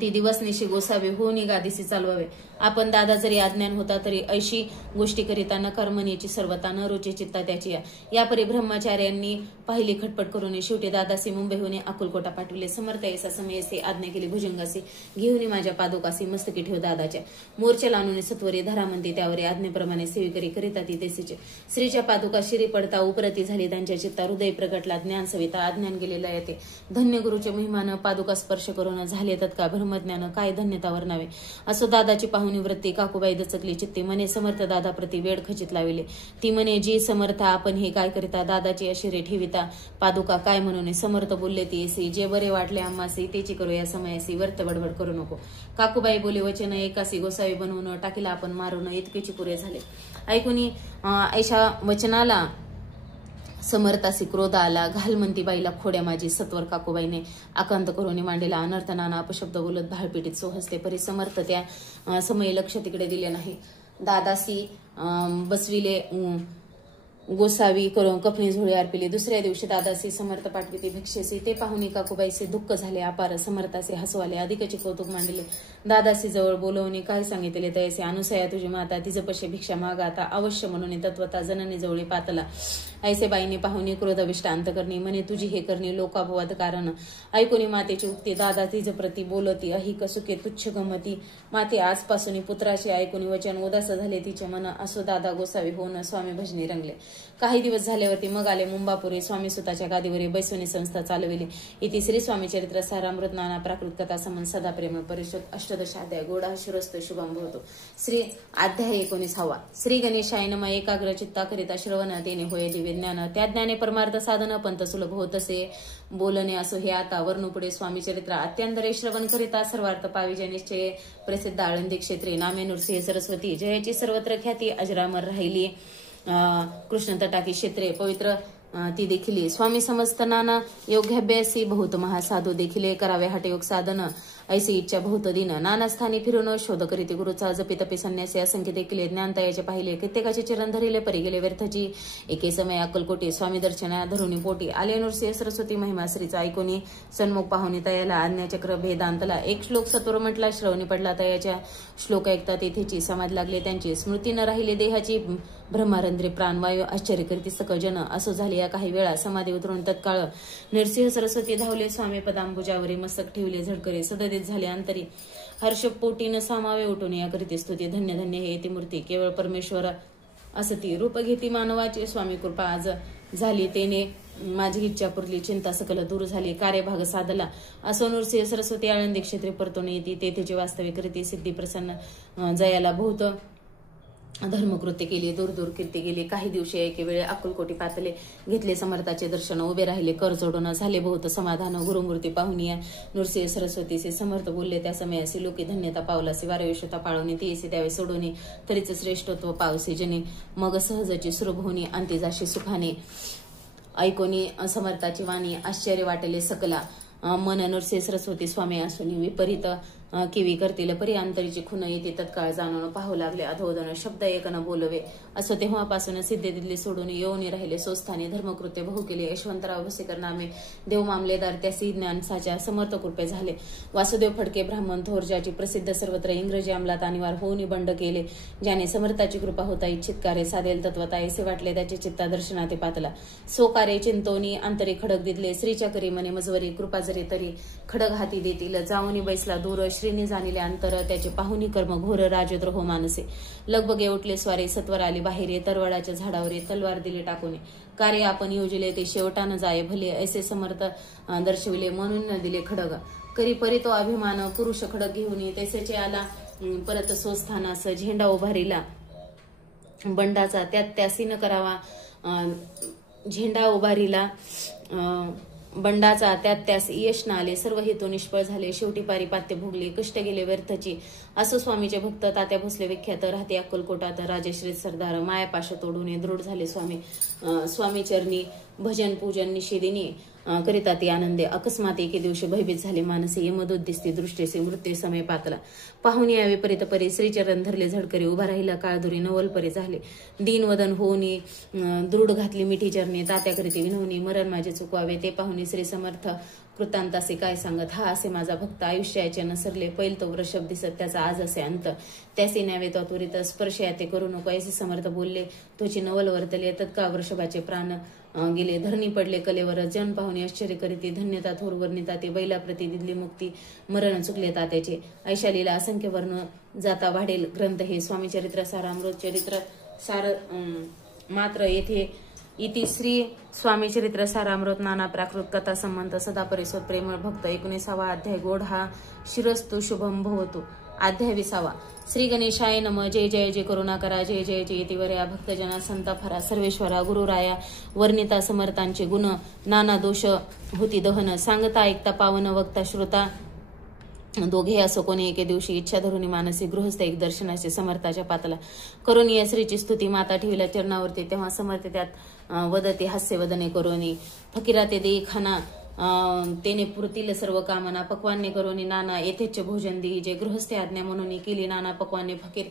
ती दिवसनिशी गोसावे होऊन गादीसी चालवावे. आपण दादा जरी अज्ञान होता तरी ऐशी गोष्टी करिता न कर्मणीची सर्वता न रुची चित्ता त्याची. यापरी ब्रह्मचार्यांनी पाहिली खटपट करून शेवटी दादासी मुंबईहून अक्कलकोटा पाठविले. समर्थ ऐसा समयसे आज्ञा केली भुजंगासी. घेऊन माझ्या पादुकासी मस्तकी ठेव दादाच्या. मोर्चा लावून सत्वरी धरा म्हणते त्यावर आज्ञेप्रमाणे सेविकरी करिता ती तेसीचे. श्रीच्या पादुका शिरी पडता उपरती झाली त्यांच्या चित्ता. हृदय प्रगटला ज्ञान सविता. अज्ञान गेलेला येते. धन्य गुरुचे महिमान पादुका स्पर्श करून झाले तत्काळ ब्रह्मज्ञान. काय धन्यता वर्णावे. असो दादाची पाहुणी वृत्ती. काकूबाई दचकली चित्ते. म्हणे समर्थ दादा प्रति वेळ खचित लाविले. ती म्हणे जी समर्थ आपण हे काय करिता. दादाची अशिरे ठेविता पादुका काय म्हणून. समर्थ बोलले ती येसी. जे बरे वाटले आम्हासी तेची करू या समयासी. वर्त बडबड करू नको. काकूबाई बोले वचन एकासी. गोसावी बनवून टाकीला आपण मारून. इतकेची पुरे झाले. ऐकून ऐशा वचनाला समर्थासी क्रोध आला. घाल म्हणती बाईला खोड्या माझी. सत्वर काकूबाईने आकांत करून मांडलेला. अनर्थ नाना अपशब्द बोलत भाळपिटीत सोहसते. परी समर्थ त्या समयी लक्ष तिकडे दिले नाही. दादासी बसविले गोसावी करून कपणी झोळी अर्पिली. दुसऱ्या दिवशी दादासी समर्थ पाठविते भिक्षेसी. ते पाहुणी काकूबाईचे दुःख झाले अपार. समर्थाचे हसवाले. अधिकचे कौतुक मांडले. दादासी जवळ बोलवणे काय सांगितले तैसे. अनुसया तुझी माता तिजपशे भिक्षा मागा आता. अवश्य म्हणून तत्वता जननी जवळी पातला. ऐसे बाईने पाहुणी क्रोधविष्ट अंत करणी. म्हणे तुझी हे करणे लोकापवाद कारण. ऐकून मातेची उक्ती. दादा तिज प्रती बोलती. अहिक सुखे तुच्छ गमती. माते आजपासून पुत्राचे ऐकून वचन उदास झाले तिचे मन. असो दादा गोसावी होऊन स्वामी भजनी रंगले. काही दिवस झाल्यावरती मग आले मुंबापुरी. स्वामी सुताच्या गादीवर बैसवणी संस्था चालविली. इति श्री स्वामी चरित्र सारामृत नाना प्राकृत कथा समन सदा प्रेम परिषद. अष्टदशाध्याय. गोडा शिरस्त शुभम भवतो. श्री अध्याय 19. श्री गणेशाय नमः. एकाग्र चित्ता करिता श्रवण तेने होय दिव्य ज्ञान. त्या ज्ञाने परमार्थ साधन पंत सुलभ होत असे बोलणे. असो हे आता वर्णुपुढे स्वामी चरित्र. अत्यंतरे श्रवण करिता सर्वार्थ पाविजय निश्चय. प्रसिद्ध आळंदी क्षेत्री. नामे नृसिंह सरस्वती. जयाची सर्वत्र ख्याती अजरामर राहिली. कृष्ण तटाकी क्षेत्रे पवित्र ती देखील. स्वामी समस्त नाना योग्याभ्यासी बहुत महासाधू देखील. करावे हठ योग साधन ऐसी इच्छा बहुत दिन. नाना स्थानी फिरून शोध करीते गुरुचा. जपी तपी संन्यासी असंख्य देखील. ज्ञानतायाचे पाहिले. कित्येकाचे चरण धरिले परी गेले व्यर्थची. एके समय अक्कलकोटी स्वामी दर्शना धरुणी पोटी. आले नृसिंह सरस्वती महिमा श्रीचा. ऐकोनी सन्मुख पाहुणी तयाला. आज्ञाचक्र भेदांतला. एक श्लोक सत्वर म्हटला. श्रवणी पडला तयाच्या. श्लोक ऐकता तेथेची समाधी लागले त्यांची. स्मृती न राहिले देहाची. ब्रह्मारंध्रे प्राणवायू आश्चर्य करीती सकळ जन. असो झाले या काही वेळा. समाधी उतरून तत्काळ नृसिंह सरस्वती धावले. स्वामी पदांबुजावरी मस्तक ठेवले झडकरे. सददित झाले अंतरी. हर्षपोटीनं सामावे उठून या करीती स्तुती. धन्य धन्य हे ती मूर्ती. केवळ परमेश्वर असती. रूप घेती मानवाची. स्वामी कृपा आज झाली तेने. माझी इच्छा पुरली. चिंता सकल दूर झाली. कार्यभाग साधला. असो नृसिंह सरस्वती आळंदी क्षेत्री परतून येते. तेथेची वास्तविक करीती सिद्धी प्रसन्न. जयाला बहुत धर्मकृत्य केली. दूर दूर कीर्ती गेली. काही दिवशी एके वेळे अक्कलकोटी पातले. घेतले समर्थाचे दर्शन. उभे राहिले कर जोडून. झाले बहुत समाधान. गुरुमूर्ती पाहुनिया नृसिंह सरस्वतीचे. समर्थ बोलले त्या समयासी. लोकी धन्यता पावलासी. वारविषता पाळवणी ती द्यावे सोडून. तरीच श्रेष्ठत्व पावसे जने. मग सहजची सुरभ होणी. अंतिजाशी सुखाने. ऐकोनी समर्थाची वाणी. आश्चर्य वाटले सकला. मन नृसिंह सरस्वती स्वामी असून विपरीत किवी करतील. परी अंतरीची खुन येते तत्काळ जाणून पाहू लागले. अधोदन शब्द एक न बोलवे. असो तेव्हापासून सिद्धे दिल्ली सोडून येऊन राहिले. सोस्थानी धर्मकृत्य बहु केले. यशवंतराव भुसेकर नामे देव मामलेदार त्यासी ज्ञानसाच्या समर्थ कृपे झाले. वासुदेव फडके ब्राह्मण थोर. ज्याची प्रसिद्ध सर्वत्र इंग्रजी अंमलात अनिवार्य होऊन बंड केले. ज्याने समर्थाची कृपा होता इच्छित कार्य साधेल तत्वता ऐसे वाटले त्याचे चित्ता दर्शनाते पातला. सो कार्य चिंतोनी अंतरी खडक दिदले. श्रीच्या करी मने मजवरी. कृपा जरी तरी खडक हाती देतील. जाऊनी बैसला दूर. श्रीने जाणिले अंतर. त्याचे पाहुनी कर्म घोर. राजद्रोह मानसे. लगबगे उठले स्वारे. सत्वर आले बाहेर. तरवडाच्या झाडावर तलवार दिले टाकून. कार्य आपण योजिले ते शेवटानं जाय भले. ऐसे समर्थ दर्शविले म्हणून दिले खडग. करी परी तो अभिमान पुरुष खडक घेऊन तैसेचे आला परत स्वस्थानास झेंडा उभारीला बंडाचा त्यासी न करावा झेंडा उभारीला बंडाचा त्यास यश न आले सर्व हेतू निष्फळ झाले शेवटी पारिपात्य भोगले कष्ट गेले व्यर्थची असो स्वामीचे भक्त तात्या भोसले विख्यात राहते अक्कलकोटात राजश्री सरदार मायापाश तोडून दृढ झाले स्वामी चरणी भजन पूजन निषेधिनी करिता ती आनंदे अकस्मात एके दिवशी भयभीत झाले मानसे यमदोद्दिस्ती दृष्टीसे मृत्यू समय पातला पाहून या विपरीत परी श्रीचरण धरले झडकरी उभा राहिला काळधुरी नवलपरी झाले दीनवदन होऊनी दृढ घातली मिठी चरणी तात्या करीती विनवणी मरण माझे चुकवावे ते पाहुनी श्री समर्थ कृतांतासे काय सांगत हा असे माझा भक्त आयुष्याचे नसरले पैल तो वृषभ दिसत त्याचा आज असे अंत त्याचे न्यावे तो त्वरित स्पर्श याते करू नको ऐसे समर्थ बोलले तोची नवल वर्तले तत्काळ वृषभाचे प्राण गेले धरणी पडले कलेवर जन पाहुणे आश्चर्य करीती धन्यता थोर वर्णिता ते बैला प्रती दिदली मुक्ती मरण चुकले तात्याचे ऐशालीला असंख्य वर्ण जाता वाढेल ग्रंथ हे स्वामी चरित्र सारामृत चरित्र सार मात्र येथे इति श्री स्वामी चरित्र सारामृत नाना प्राकृत कथा संबंध सदा परिसोद प्रेमळ भक्त 19वा अध्याय गोड हा शिरस्तु शुभम भवतु अध्याय 20वा श्री गणेशाय नम जय जय जय करुणा करा जय जय जय यतिवरया भक्तजना संता फरा सर्वेश्वरा गुरुराया वर्णिता समर्थांचे गुण नाना दोष होती दहन सांगता ऐकता पावन वक्ता श्रोता दोघे असो कोणी एके दिवशी इच्छा धरून मानसी गृहस्थ एक दर्शनाचे समर्थाच्या पातला करून या श्रीची स्तुती माता ठेवल्या चरणावरती तेव्हा समर्थ त्यात वदते हास्य वदने करोनी फकीरा ते देई खाना तेने पुरतील सर्व कामना पक्वान्य करोनी नाना येथेच भोजन देई जे गृहस्थे आज्ञा म्हणून केली नाना पक्वान्य फकीर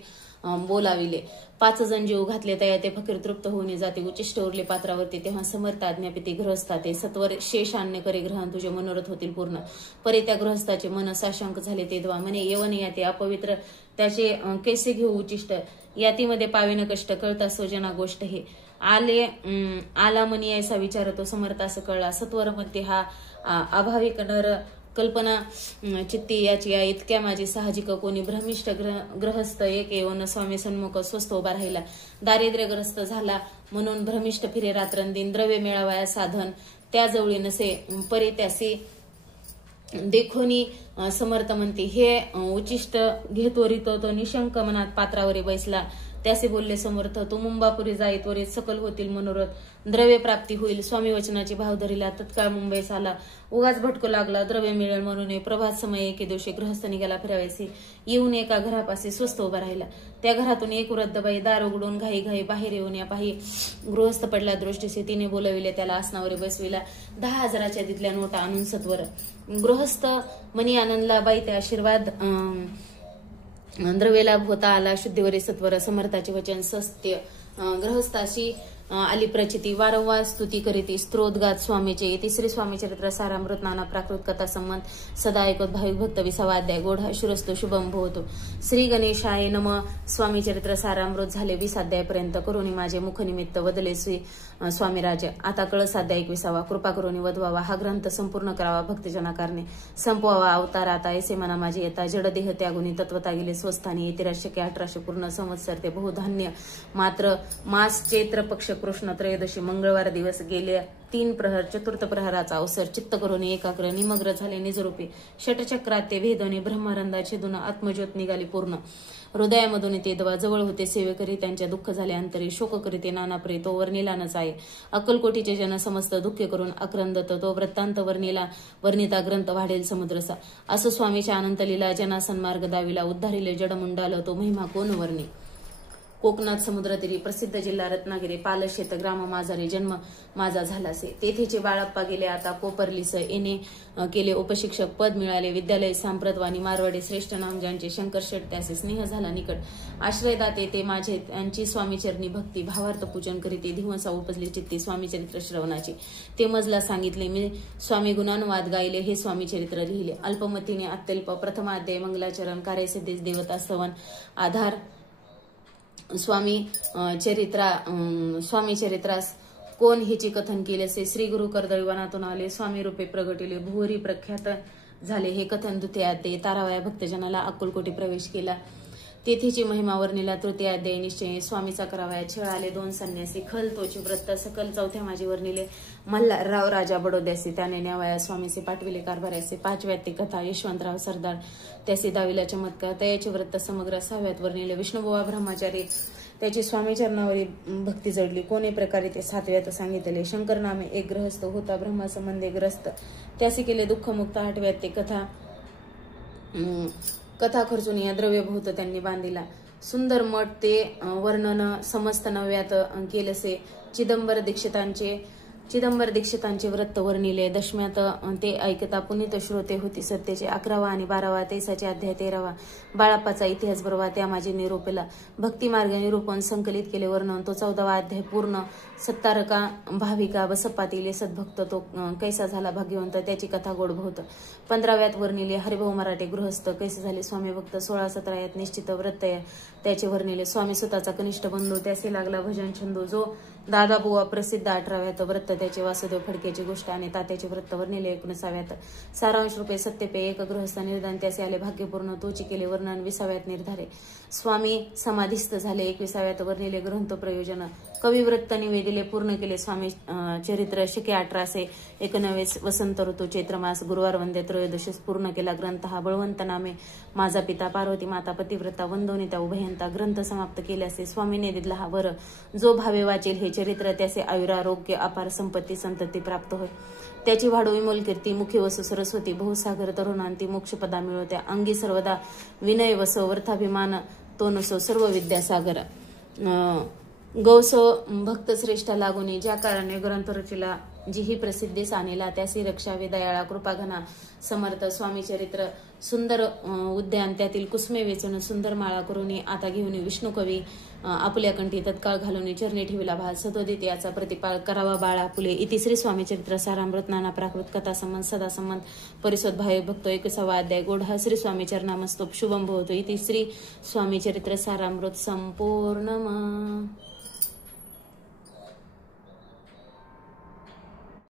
बोलाविले 5 जण जीव घातले तया ते फकीर तृप्त होऊन जाते उचिष्ट उरले पात्रावरती तेव्हा समर्थ आज्ञापिती गृहस्था ते सत्वर शेष आणणे करे ग्रहण तुझे मनोरथ होतील पूर्ण परे त्या गृहस्थाचे मन साशंक झाले ते द्वा म्हणे येवन याते अपवित्र त्याचे कैसे घेऊ उचिष्ट यातीमध्ये पावेन कष्ट कळता सोजना गोष्ट हे आला मनी ऐसा विचार तो समर्थ असं कळला सत्वर मध्ये हा अभाविक नर कल्पना चित्ती याची या इतक्या माझी साहजिक कोणी भ्रमिष्ठ ग्रहस्थ एक येऊन स्वामी सन्मुख स्वस्थ उभा राहिला दारिद्र्यग्रस्त झाला म्हणून भ्रमिष्ठ फिरे रात्रंदिन द्रव्य मिळावया साधन त्याजवळी नसे परे त्यासी देखोनी समर्थ म्हणते हे उचिष्ट घेतो रितो तो निशंक मनात पात्रावरी बैसला त्यासे बोलले समर्थ तू मुंबापुरी जाई त्वरित सकल होतील मनोरथ द्रव्य प्राप्ती होईल स्वामी वचनाची भाव धरिला तत्काळ मुंबईस आला उगाच भटकू लागला द्रव्य मिळेल म्हणून प्रभात समय एके दिवशी गृहस्थ निघाला फिरावयासी येऊन एका घरापाशी स्वस्त उभा राहिला त्या घरातून एक वृद्धबाई दार उघडून घाई घाई बाहेर येऊन या पाही गृहस्थ पडला दृष्टीसे तिने बोलविले त्याला आसनावर बसविला 10,000च्या तिथल्या नोटा आणून सत्वर गृहस्थ मनी आनंदला बाई ते आशीर्वाद द्रव्यलाभ होता आला शुद्धीवरी सत्वर समर्थाचे वचन सत्य गृहस्थाशी आली प्रचिती वारंवार स्तुती करीती स्त्रोतगात स्वामीचे तिसरे स्वामी चरित्र सारामृत नाना प्राकृत कथा संबंध सदा ऐकत भाविक भक्त 20वा अध्याय गोड हा शिरस्तो शुभम भवतो श्री गणेशाय नम स्वामी चरित्र सारामृत झाले 20 अध्यायपर्यंत करुणी माझे मुखनिमित्त वदले श्री स्वामीराज आता कळस अध्याय 21वा कृपा करुणी वधवावा हा ग्रंथ संपूर्ण करावा भक्तजनाकारणे संपवावा अवतार आता ऐसे मना माझे येता जडदेह त्यागुनी तत्वता गेले स्वस्थानी 1318 पूर्ण संवत्सर ते बहुधान्य मात्र मास चैत्र पक्ष कृष्ण त्रयोदशी मंगळवार दिवस गेले 3 प्रहर चतुर्थ प्रहराचा अवसर चित्त करून एकाग्र निमग्र झाले निजरूपी षटचक्रात ते भेदोनी ब्रह्मरंदाचे दुन आत्मज्योत निघाली पूर्ण हृदयामधून ते दवा जवळ होते सेवेकरी त्यांच्या दुःख झाले अंतरी शोक करीते नाना प्रे तो वर्णिलानच आहे अक्कलकोटीचे जन समस्त दुःख करून अक्रंदत तो वृत्तांत वर्णिता ग्रंथ वाढेल समुद्रसा असो स्वामीच्या अनंत लीला जना सन्मार्ग दाविला उद्धारिले जडमुंडाल तो महिमा कोण वर्णी कोकणात समुद्रतीरी प्रसिद्ध जिल्हा रत्नागिरी पालशेत ग्राम माझारे जन्म माझा झालासे तेथेचे बाळप्पा गेले आता कोपरलीस येणे केले उपशिक्षक पद मिळाले विद्यालय सांप्रतवानी मारवाडी श्रेष्ठ नाम ज्यांचे शंकर शेठ त्याचे स्नेह झाला निकट आश्रयदाते ते माझे त्यांची स्वामीचरणी भक्ती भावार्थ पूजन करीते धिवसा उपजली चित्ती स्वामी चरित्र श्रवणाची ते मजला सांगितले मी स्वामी गुणानुवाद गायले हे स्वामी चरित्र लिहिले अल्पमतीने अत्यल्प प्रथमाध्याय मंगलाचरण कार्यसिद्धीस देवता स्तवन आधार स्वामी चरित्रास कोण हिचे कथन केले असे श्री गुरु कर्दळीवनातून आले स्वामी रूपे प्रगटिले भुवरी प्रख्यात झाले हे कथन द्वितीय अध्याय तारावया भक्तजनाला अक्कलकोटी प्रवेश केला तिथीची महिमा वर्णिला तृतीयाध्यायी निश्चय स्वामीचा करावया छळ आले 2 संन्यासी खल तोची व्रत सकल 4थ्या माझी वर्णिले मल्हारराव राजा बडोद्यासी त्याने न्यावया स्वामीचे पाठविले कारभाराचे 5व्यात ती कथा यशवंतराव सरदार त्यासी दाविला चमत्कार तयाचे व्रत समग्र 6व्यात वर्णिले विष्णुबुवा ब्रह्मचारी त्याची स्वामी चरणावरी भक्ती जडली कोणे प्रकारे ते 7व्यात सांगितले शंकर नामे एक ग्रहस्थ होता ब्रह्मसंबंधे ग्रस्त त्यासी केले दुःखमुक्त 8व्यात ते कथा खर्चून या द्रव्यभूत त्यांनी बांधिला सुंदर मठ ते वर्णन समस्त 9व्यात केलसे चिदंबर दीक्षितांचे व्रत वर्णिले 10व्यात ते ऐकता पुनीत श्रोते होती सत्तेचे 11वा आणि 12वा तेसाचे अध्याय 13वा बाळाप्पाचा इतिहास बरोवा त्या माझे निरोपेला भक्ती मार्ग निरूपण संकलित केले वर्णन तो 14वा अध्याय पूर्ण सत्तारका भाविका बसप्पातील सद्भक्त तो कैसा झाला भाग्यवंत त्याची कथा गोड बहुत 15व्यात वर्णिले हरिभाऊ मराठे गृहस्थ कैसे झाले स्वामी भक्त 16-17 निश्चित व्रत त्याचे वर्णिले स्वामी स्वतःचा कनिष्ठ बंधू त्याचे लागला भजन छंदू जो दादा बुवा प्रसिद्ध 18व्यात व्रत त्याचे वासुदेव फडकेची गोष्ट आणि तात्याचे व्रत वर्णिले 19व्यात सारांश रूपे सत्यपे एक गृहस्थ निर्धान त्याचे आले भाग्यपूर्ण तोची केले वर्णन 20व्यात निर्धारे स्वामी समाधिस्थ झाले 21व्यात वर्णिले ग्रंथ प्रयोजन कवी व्रत निवेदिले पूर्ण केले स्वामी चरित्र शके 1819 वसंत ऋतू चैत्रमास गुरुवार वंदे त्रयोदशीस पूर्ण केला ग्रंथ हा बळवंत नामे माझा पिता पार्वती माता पतिव्रता वंदोनिता उभयंता ग्रंथ समाप्त केल्यासे स्वामीने दिला हा वर जो भावे वाचेल हे चरित्र त्याचे आयुरारोग्य अपार संपत्ती संतती प्राप्त होय त्याची वाढो विमोल कीर्ती मुखी वसु सरस्वती बहुसागर तरुणांती मोक्षपदा मिळवत्या अंगी सर्वदा विनय वसो वर्थाभिमान तो नसो सर्व विद्यासागर गौसो भक्त श्रेष्ठ लागुनी ज्या कारणे ग्रंथ रचिला जी ही प्रसिद्धीस आणिला त्यासी रक्षावे दयाळा कृपाघना समर्थ स्वामी चरित्र सुंदर उद्यान त्यातील कुसमे वेचून सुंदर माळा करून आता घेऊन विष्णू कवी आपल्या कंठी तत्काळ घालून चरणी ठेविला भात सदोदित याचा प्रतिपाळ करावा बाळा फुले इति श्री स्वामी चरित्र सारामृत नाना प्राकृत कथा संबंध सदा संबंध परिसोद भावे भक्तो 21वा अध्याय गोढा श्री स्वामी चरणामस्तु शुभम भवतो इति श्री स्वामी चरित्र सारामृत संपूर्ण